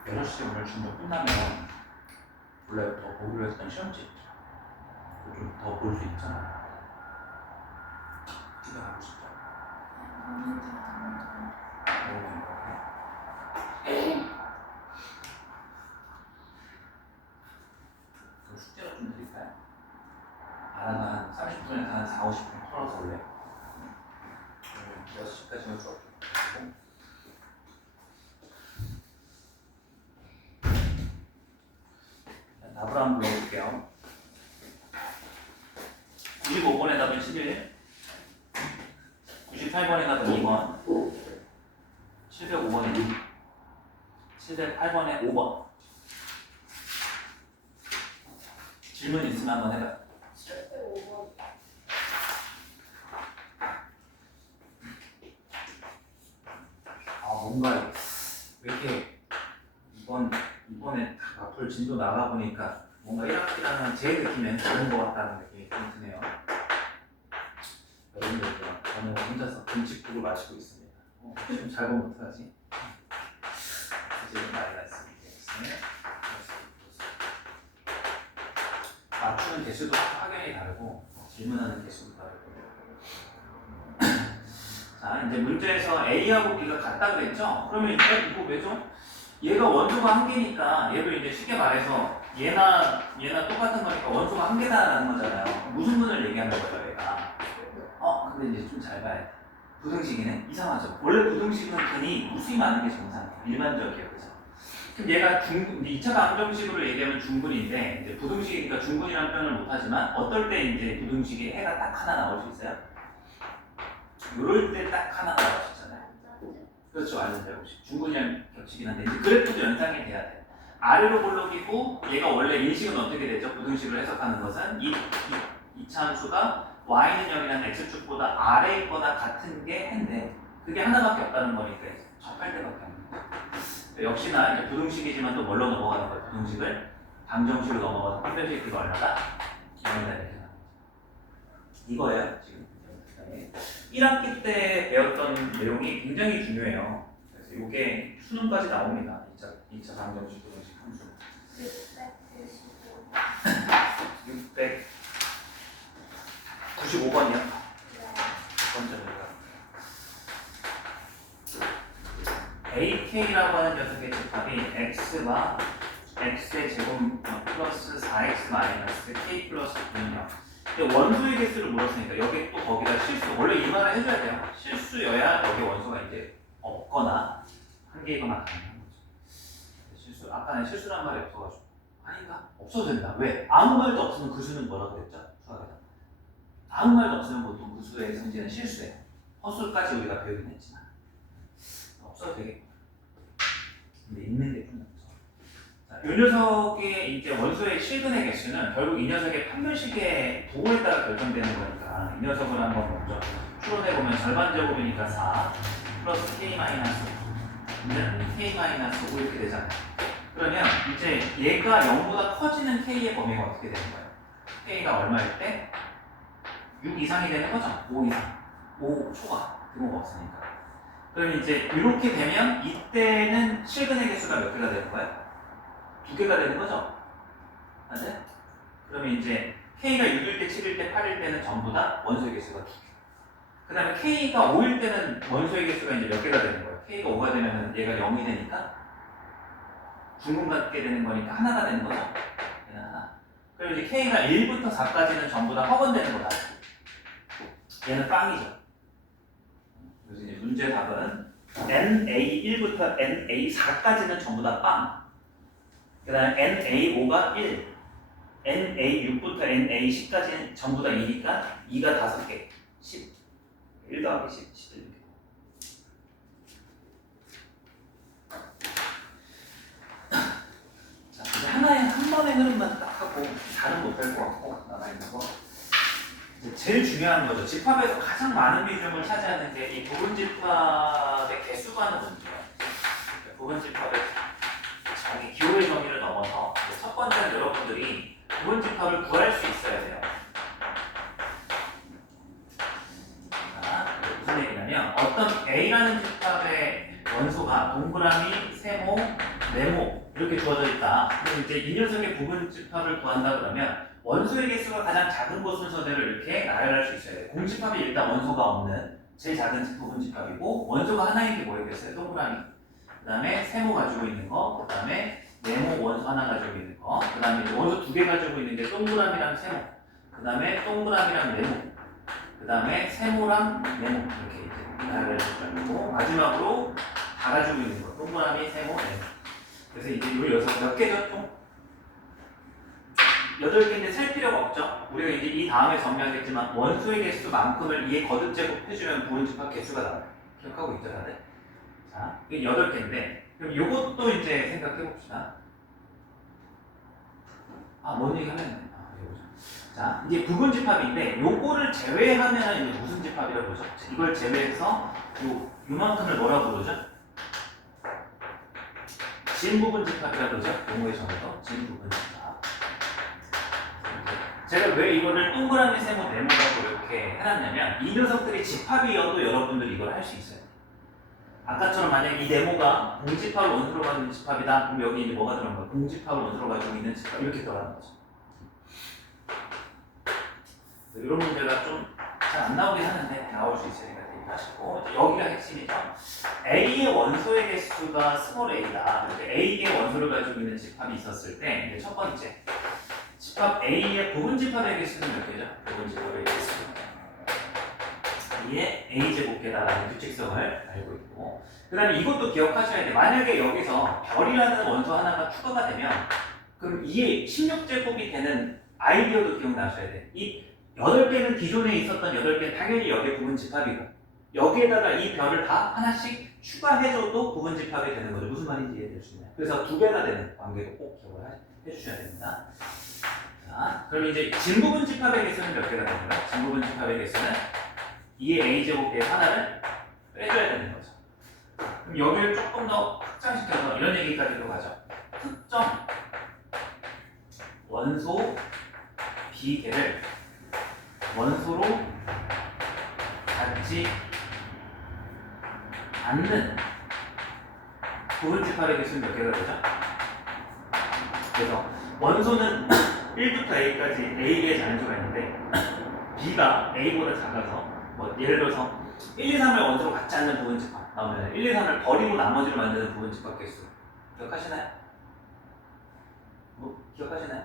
6시 오늘 준비 끝나면 원래 더 보기로 했던 시험지 좀 더 볼 수 있잖아. 집에 가고 싶죠? 그럼 숙제를 좀 드릴까요? 알아서 한 30분에서 한 4, 50분 털어서 올래요? 6시까지는 수업 좀 답을 한번 불러볼게요. 95번의 답은 11, 98번의 답은 2번, 705번에 6, 708번에 5번. 질문 있으면 한번 해봐. 705번. 뭔가 왜 이렇게 이번에 앞으로 진도 나가 보니까 뭔가 1학기랑은 제 느낌엔 다른 것 같다는 느낌이 좀 드네요. 여러분들과 저는 혼자서 금칙국을 마시고 있습니다. 지금 잘 보면 어떡하지? 지금 마이너스 맞추는 개수도 확연히 다르고 질문하는 개수도 다르고. 자, 이제 문제에서 A하고 B가 같다 그랬죠? 그러면 이거 왜죠? 얘가 원소가 한 개니까 얘도 이제 쉽게 말해서 얘나 똑같은 거니까 원소가 한 개다라는 거잖아요. 무슨 분을 얘기하는 거죠, 얘가? 근데 이제 좀 잘 봐야 돼. 부등식이네? 이상하죠? 원래 부등식은 흔히 무수히 많은 게 정상이에요. 일반적이에요, 그죠? 그럼 얘가 중분, 2차 방정식으로 얘기하면 중분인데 이제 부등식이니까 중분이라는 표현을 못하지만 어떨 때 이제 부등식에 해가 딱 하나 나올 수 있어요? 이럴 때 딱 하나 나올 수 있잖아요. 그렇죠, 완전제곱식. 중분이랑 겹치긴 한데 이제 그래프도 연상이 돼야 돼. 아래로 볼록이고 얘가 원래 인식은 어떻게 되죠? 부등식을 해석하는 것은 이 차함수가 y는 0이라는 x축보다 아래에 있거나 같은 게 해인데 그게 하나밖에 없다는 거니까 접할 때밖에 없는 거죠. 역시나 이제 부등식이지만 또 뭘로 넘어가는 거예요? 부등식을 방정식으로 넘어가서 판별식이 얼마다? 0이다 이렇게 나옵니다. 이거예요 지금. 1학기 때 배웠던 내용이 굉장히 중요해요. 그래서 이게 수능까지 나옵니다. 2차 방정식 부등식 함수. 695번이요. 번째입니다. AK라고 하는 녀석의 집합이 x와 x의 제곱 플러스 4x 마이너스 k 플러스 9요. 근데 원소의 개수를 물었으니까 여기 또 거기다 실수, 원래 이 말을 해줘야 돼요. 실수여야 여기 원소가 이제 없거나 한 개이거나 가능한 거죠. 실수, 아까는 실수란 말이 없어가지고 아닌가? 없어도 된다. 왜? 아무 말도 없으면 그 수는 뭐라고 그랬죠? 수학에서 아무 말도 없으면 보통 그 수의 성질은 실수예요. 허술까지 우리가 배우긴 했지만 없어도 되겠고 근데 있는 게 좀 없어. 자, 이 녀석의 이제 원소의 실근의 개수는 결국 이 녀석의 판별식의 도에 따라 결정되는 거니까 이 녀석을 한번 먼저 풀어내보면 절반 제곱이니까 4 플러스 k 마이너스 5는 k 마이너스 5 이렇게 되잖아요. 그러면 이제 얘가 0보다 커지는 k의 범위가 어떻게 되는 거예요? k가 얼마일 때? 6 이상이 되는 거죠? 5 이상 5 초과 규모가 없으니까. 그럼 이제 이렇게 되면 이때는 실근의 개수가 몇 개가 되는 거예요? 2개가 되는 거죠? 맞아요? 그러면 이제 K가 6일 때, 7일 때, 8일 때는 전부 다 원소의 개수가 2개. 그 다음에 K가 5일 때는 원소의 개수가 이제 몇 개가 되는 거예요? K가 5가 되면 얘가 0이 되니까 중분 갖게 되는 거니까 하나가 되는 거죠? 얘는 하나. 그리고 이제 K가 1부터 4까지는 전부 다 허건되는 거다. 얘는 빵이죠. 그래서 이제 문제 답은 NA1부터 NA4까지는 전부 다 빵. 그 다음에 NA5가 1, NA6부터 NA10까지는 전부 다 2니까 2가 5개, 10. 1 더하기 10, 11. 자, 이제 한 번의 흐름만 딱 하고 다른 못할 것 같고 남아있는 거. 이제 제일 중요한 거죠. 집합에서 가장 많은 비중을 차지하는 게 이 부분 집합의 개수가 문제예요. 부분 집합의 자기 기호의 정의를 넘어서 첫 번째는 여러분들이 부분 집합을 구할 수 있어야 돼요. 자, 무슨 얘기냐면 어떤 A라는 집합의 원소가 동그라미, 세모, 네모 이렇게 주어져 있다. 그럼 이제 이 녀석의 부분집합을 구한다 그러면 원소의 개수가 가장 작은 곳 순서대로 이렇게 나열할 수 있어야 돼요. 공집합이 일단 원소가 없는 제일 작은 부분집합이고 원소가 하나인 게 뭐겠어요? 동그라미. 그 다음에 세모 가지고 있는 거, 그 다음에 네모 원소 하나 가지고 있는 거, 그 다음에 원소 두 개 가지고 있는 게 동그라미랑 세모, 그 다음에 동그라미랑 네모, 그 다음에 세모랑 네모 이렇게 이제 나열을 해주고 마지막으로 다 가지고 있는 거 동그라미, 세모, 네모. 그래서 이제 요 녀석 몇 개죠? 총 8개인데 셀 필요가 없죠. 우리가 이제 이 다음에 정리하겠지만 원소의 개수만큼을 이에 거듭 제곱해주면 부분집합 개수가 나와요. 기억하고 있죠 다들? 자, 이게 8개인데 그럼 요것도 이제 생각해 봅시다. 뭔 얘기 하려는 이거죠. 자, 이제 부분집합인데 요거를 제외하면 이제 무슨 집합이라고 그러죠? 이걸 제외해서 요만큼을 뭐라고 그러죠? 진부분집합이라고 그러죠? 용어의 정의도 진부분집합. 제가 왜 이거를 동그라미, 세모, 네모라고 이렇게 해놨냐면 이 녀석들이 집합이어도 여러분들 이걸 할 수 있어요. 아까처럼 만약 이 네모가 공집합을 원소로 가지고 있는 집합이다. 그럼 여기 이제 뭐가 들어간 거야? 공집합을 원소로 가지고 있는 집합 이렇게 들어가는 거죠. 이런 문제가 좀 잘 안 나오긴 하는데 나올 수 있으니까 대비하시고 여기가 핵심이죠. A의 원소의 개수가 스몰 a다. 이렇게 A의 원소를 가지고 있는 집합이 있었을 때 이제 첫 번째 집합 A의 부분집합의 개수는 몇 개죠? 부분집합의 개수. A의 A제곱계다라는 규칙성을 알고 있고 그 다음에 이것도 기억하셔야 돼요. 만약에 여기서 별이라는 원소 하나가 추가가 되면 그럼 이게 16제곱이 되는 아이디어도 기억나셔야 돼요. 이 8개는 기존에 있었던 8개는 당연히 여기에 부분집합이고 여기에다가 이 별을 다 하나씩 추가해줘도 부분집합이 되는 거죠. 무슨 말인지 이해될 수 있나요? 그래서 2배가 되는 관계도 꼭 기억을 해주셔야 됩니다. 자, 그럼 이제 진부분집합의 개수는 몇 개가 되는 거예요? 진부분집합의 개수는 2의 a제곱계의 하나를 빼줘야 되는 거죠. 그럼 여기를 조금 더 확장시켜서 이런 얘기까지도 가죠. 특정 원소 B개를 원소로 갖지 않는 부분집합의 개수는 몇 개가 되죠? 그래서 원소는 1부터 A까지 A개의 자연수가 있는데 B가 A보다 작아서 예를 들어서 1, 2, 3을 원소로 갖지 않는 부분집합 나오면 1, 2, 3을 버리고 나머지를 만드는 부분집합 개수 기억하시나요? 기억하시나요?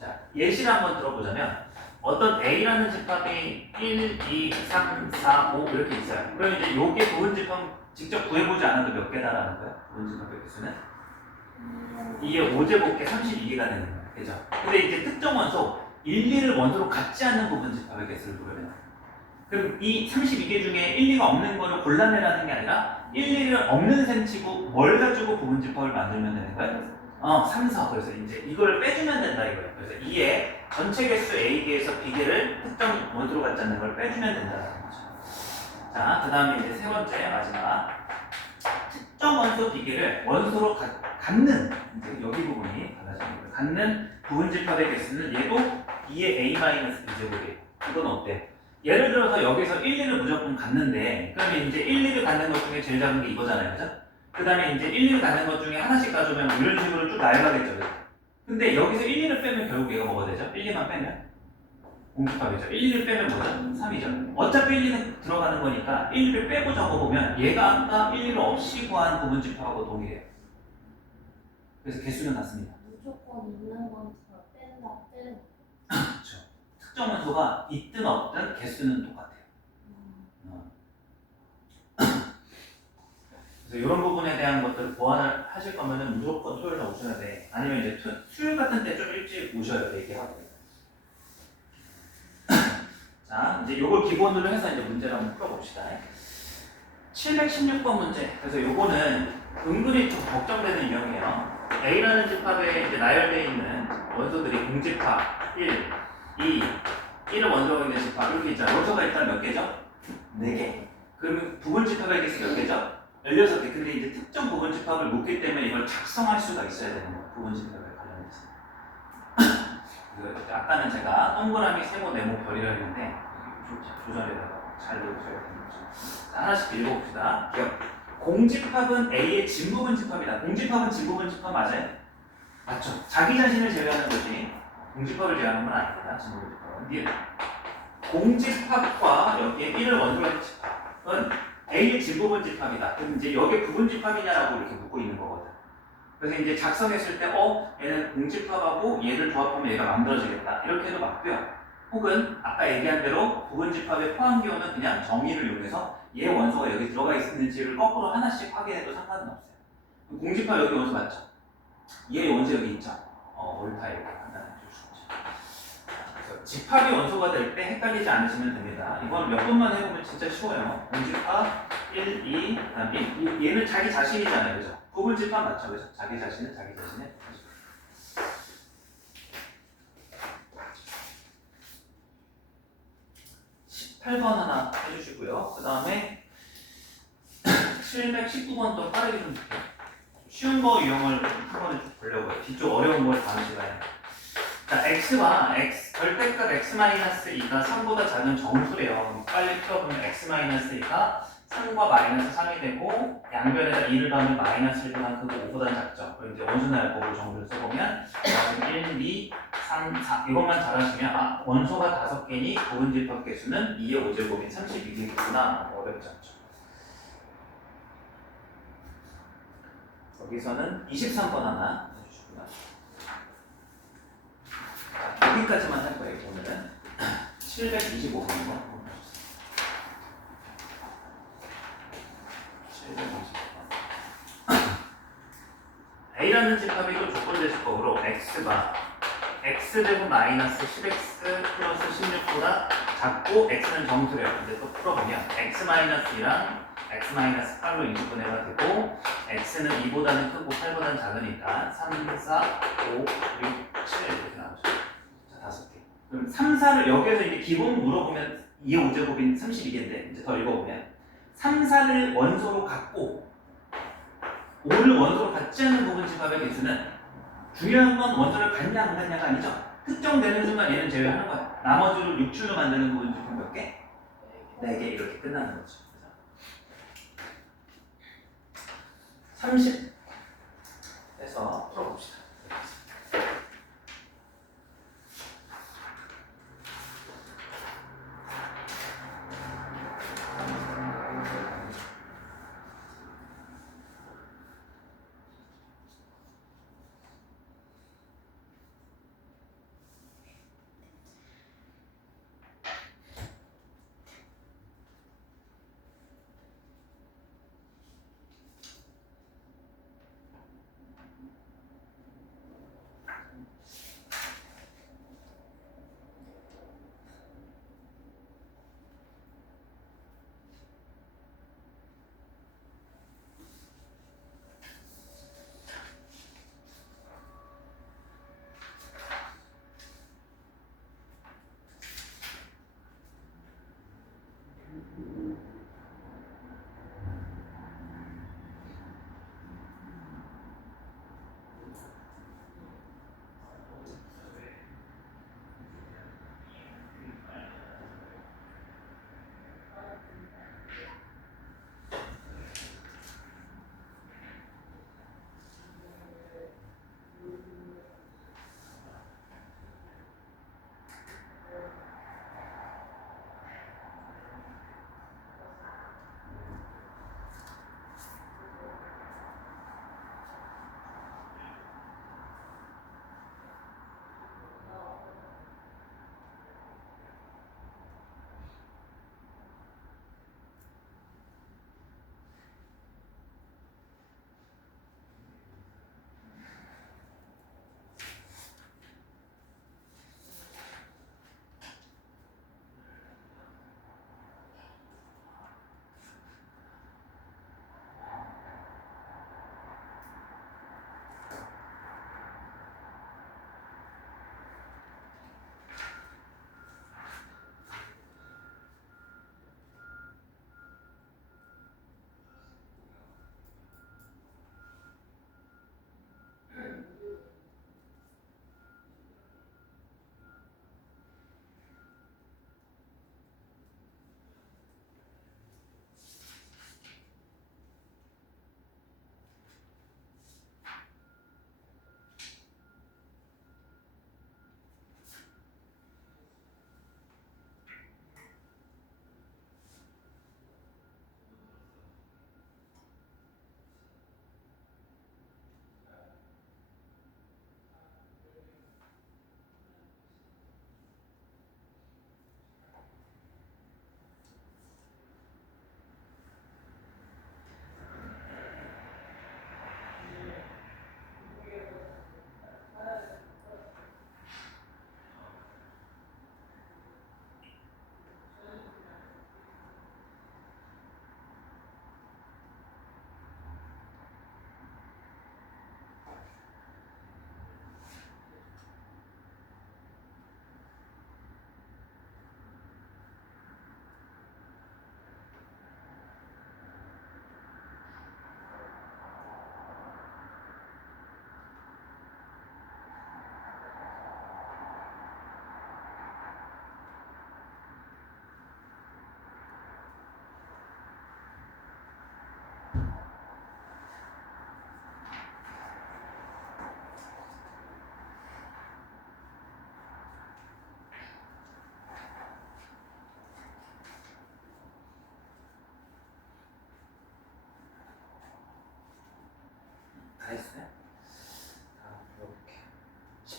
자, 예시를 한번 들어보자면 어떤 A라는 집합이 1, 2, 3, 4, 5 이렇게 있어요. 그럼 이제 요게 부분집합 직접 구해보지 않아도 몇 개다라는 거예요? 부분집합의 개수는? 이게 5제곱계 32개가 되는 거예요. 그죠? 근데 이제 특정 원소 1, 2를 원소로 갖지 않는 부분집합의 개수를 구해요. 그럼 이 32개 중에 1, 2가 없는 거를 골라내라는 게 아니라 1, 2를 없는 셈 치고 뭘 가지고 부분집합을 만들면 되는 거예요? 3, 4. 그래서 이제 이걸 빼주면 된다 이거예요. 그래서 2의 전체 개수 A개에서 B개를 특정 원소로 갖지 않는 걸 빼주면 된다는 거죠. 자, 그 다음에 이제 세 번째 마지막 특정 원소 B개를 원소로 갖는 이제 여기 부분이 달라지는 거예요. 갖는 부분집합의 개수는 얘도 2의 A-B제곱이에요. 이건 어때? 예를 들어서 여기서 1, 2를 무조건 갖는데 그러면 이제 1, 2를 갖는 것 중에 제일 작은 게 이거잖아요. 그죠? 그 다음에 이제 1, 2를 갖는 것 중에 하나씩 가져오면 이런 식으로 쭉 나열하겠죠. 그죠? 근데 여기서 1, 2를 빼면 결국 얘가 뭐가 되죠? 1, 2만 빼면 공집합이죠. 1, 2를 빼면 뭐죠? 3이죠. 어차피 1, 2는 들어가는 거니까 1, 2를 빼고 적어보면 얘가 아까 1, 2를 없이 구한 부분집합하고 동일해요. 그래서 개수는 같습니다. 무조건 있는 건 다 뺀다 빼는. 그렇죠. 특정 원소가 있든 없든 개수는 똑같아요. 그래서 이런 부분에 대한 것들을 보완을 하실 거면은 무조건 토요일에 오셔야 돼. 아니면 이제 수요일 같은 때 좀 일찍 오셔야 돼. 얘기하고. 자, 이제 요걸 기본으로 해서 이제 문제를 한번 풀어봅시다. 716번 문제. 그래서 요거는 은근히 좀 걱정되는 유형이에요. A라는 집합에 이제 나열되어 있는 원소들이 공집합 1, 2, 1을 원소로 있는 집합 이렇게 있잖아요. 원소가 일단 몇 개죠? 4개. 그러면 부분집합의 개수 몇 개죠? 16개. 근데 이제 특정 부분집합을 묻기 때문에 이걸 작성할 수가 있어야 되는 거예요. 부분집합에 관련해서. 아까는 제가 동그라미, 세모, 네모, 별이라 했는데 조절에다가 잘 넣으셔야 되는 거죠. 자, 하나씩 읽어봅시다. 기억. 공집합은 A의 진부분 집합이다. 공집합은 진부분 집합 맞아요? 맞죠? 자기 자신을 제외하는 거지. 공집합을 제외하는 건 아닙니다. 진부분 집합은. 공집합과 여기에 1을 원소로 한 집합은 A의 진부분 집합이다. 그럼 이제 여기에 부분 집합이냐라고 이렇게 묻고 있는 거거든. 그래서 이제 작성했을 때 얘는 공집합하고 얘를 조합하면 얘가 만들어지겠다. 이렇게 해도 맞고요. 혹은 아까 얘기한 대로 부분 집합의 포함 기호는 그냥 정의를 이용해서 얘 원소가 여기 들어가 있는지를 거꾸로 하나씩 확인해도 상관은 없어요. 공집합 여기 원소 맞죠? 얘 원소 여기 있죠? 옳다 이렇게 판단해 줄 수 있죠. 그래서 집합이 원소가 될 때 헷갈리지 않으시면 됩니다. 이건 몇 번만 해보면 진짜 쉬워요. 공집합 1, 2, 그다음 1. 얘는 자기 자신이잖아요. 그죠? 부분 집합 맞죠? 그죠? 자기 자신은 자기 자신의 18번 하나 해주시고요. 그 다음에 719번 또 빠르게 좀 볼게요. 쉬운 거 유형을 한번 좀 보려고요. 뒤쪽 어려운 걸 다음 시간에. 자, x와 x, 절대값 x-2가 3보다 작은 정수래요. 빨리 풀어보면 x-2가 3과 마이너스 3이 되고 양변에다 2를 더하면 마이너스 1보다 크고 5보다 작죠. 그럼 이제 원소나 법을 정도를 써보면 1, 2, 3, 4 이것만 잘하시면 원소가 5개니 부분집합 개수는 2의 5제곱인 32개구나. 어렵지 않죠. 여기서는 23번 하나 해주시고요. 자, 여기까지만 할 거예요. 오늘은 725번이고 A라는 집합이 또 조건대시법으로 x가 x제곱 마이너스 10x 플러스 16보다 작고 x는 정수래요. 근데 또 풀어보면 x-2랑 x-8로 인수분해가 되고 x는 2보다는 크고 8보다는 작으니까 3, 4, 5, 6, 7 이렇게 나오죠. 자, 5개. 그럼 3, 4를 여기에서 이제 기본 물어보면 2의 5제곱인 32개인데 이제 더 읽어보면 3, 4를 원소로 갖고 5를 원소로 갖지 않는 부분 집합의 개수는 중요한 건 원소를 갖냐 안 갖냐가 아니죠. 특정되는 순간 얘는 제외하는 거야. 나머지를 6출로 만드는 부분 집합 몇 개? 4개 이렇게 끝나는 거죠. 30 해서 풀어봅시다.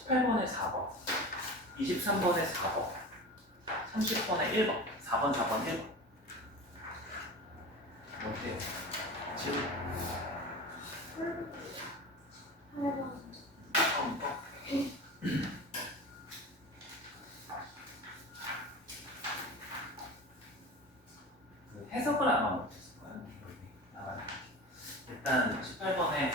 18번에 4번, 23번에 4번, 30번에 1번, 4번, 4번, 1번. 어때요? 지금 8번. 처음 거? 해석을 아마 못했을 거예요. 일단 18번에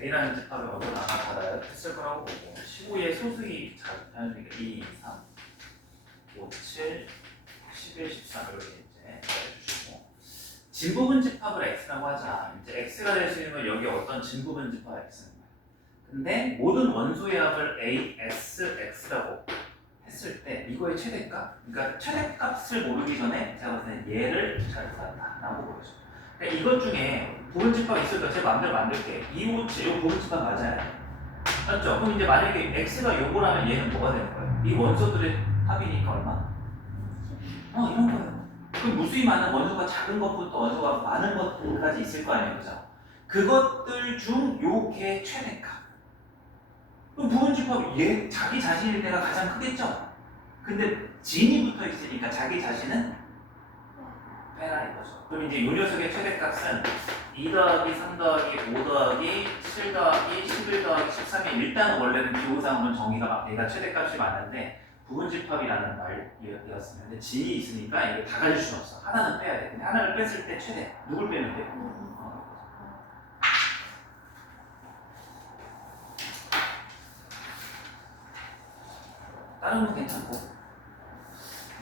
A라는 집합을 어느 하나 받아야 했을 거라고 보고 15의 소수의 자연수니까 2, 3, 5, 7, 11, 13 이렇게 이제 해주시고 진부분 집합을 X라고 하자. 이제 X가 될 수 있는 건 여기 어떤 진부분 집합 X는 거야. 근데 모든 원소의 합을 A, S, X라고 했을 때 이거의 최대값? 그러니까 최대값을 모르기 전에 제가 봤을 때 얘를 잘 구한다라고 보여줘. 그러니까 이것 중에 부분집합이 있을까? 제 마음대로 만들게. 2, 5, 7 이거 부분집합 맞아요. 맞죠? 그럼 이제 만약에 X가 요거라면 얘는 뭐가 되는 거예요? 이 원소들의 합이니까 얼마? 이런 거예요. 그럼 무수히 많은 원소가 작은 것부터 원소가 많은 것까지 있을 거 아니에요, 그죠? 그것들 중 요게 최대값. 그럼 부분집합 얘 자기 자신일 때가 가장 크겠죠? 근데 진이 붙어 있으니까 자기 자신은 빼라 이거죠. 그럼 이제 요 녀석의 최대값은 2 더하기 3 더하기 5 더하기 7 더하기 11 더하기 13이 일단 원래는 기호상으로는 정의가 얘가 최대값이 맞는데 부분집합이라는 말이었으면 근데 진이 있으니까 이게 다 가질 수는 없어. 하나는 빼야 돼. 근데 하나를 뺐을 때 최대 누굴 빼면 돼? 다른 건 괜찮고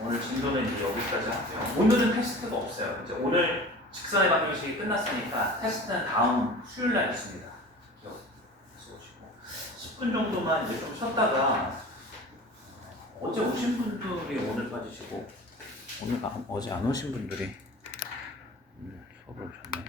오늘 진도는 이제 여기까지 할게요. 오늘은 테스트가 없어요. 이제 오늘 직선의 방정식이 끝났으니까 테스트는 다음 수요일 날 있습니다. 기억해서 오시고 10분 정도만 이제 좀 쉬었다가 어제 오신 분들이 오늘까지 쉬고 어제 안 오신 분들이 수업을 오셨네.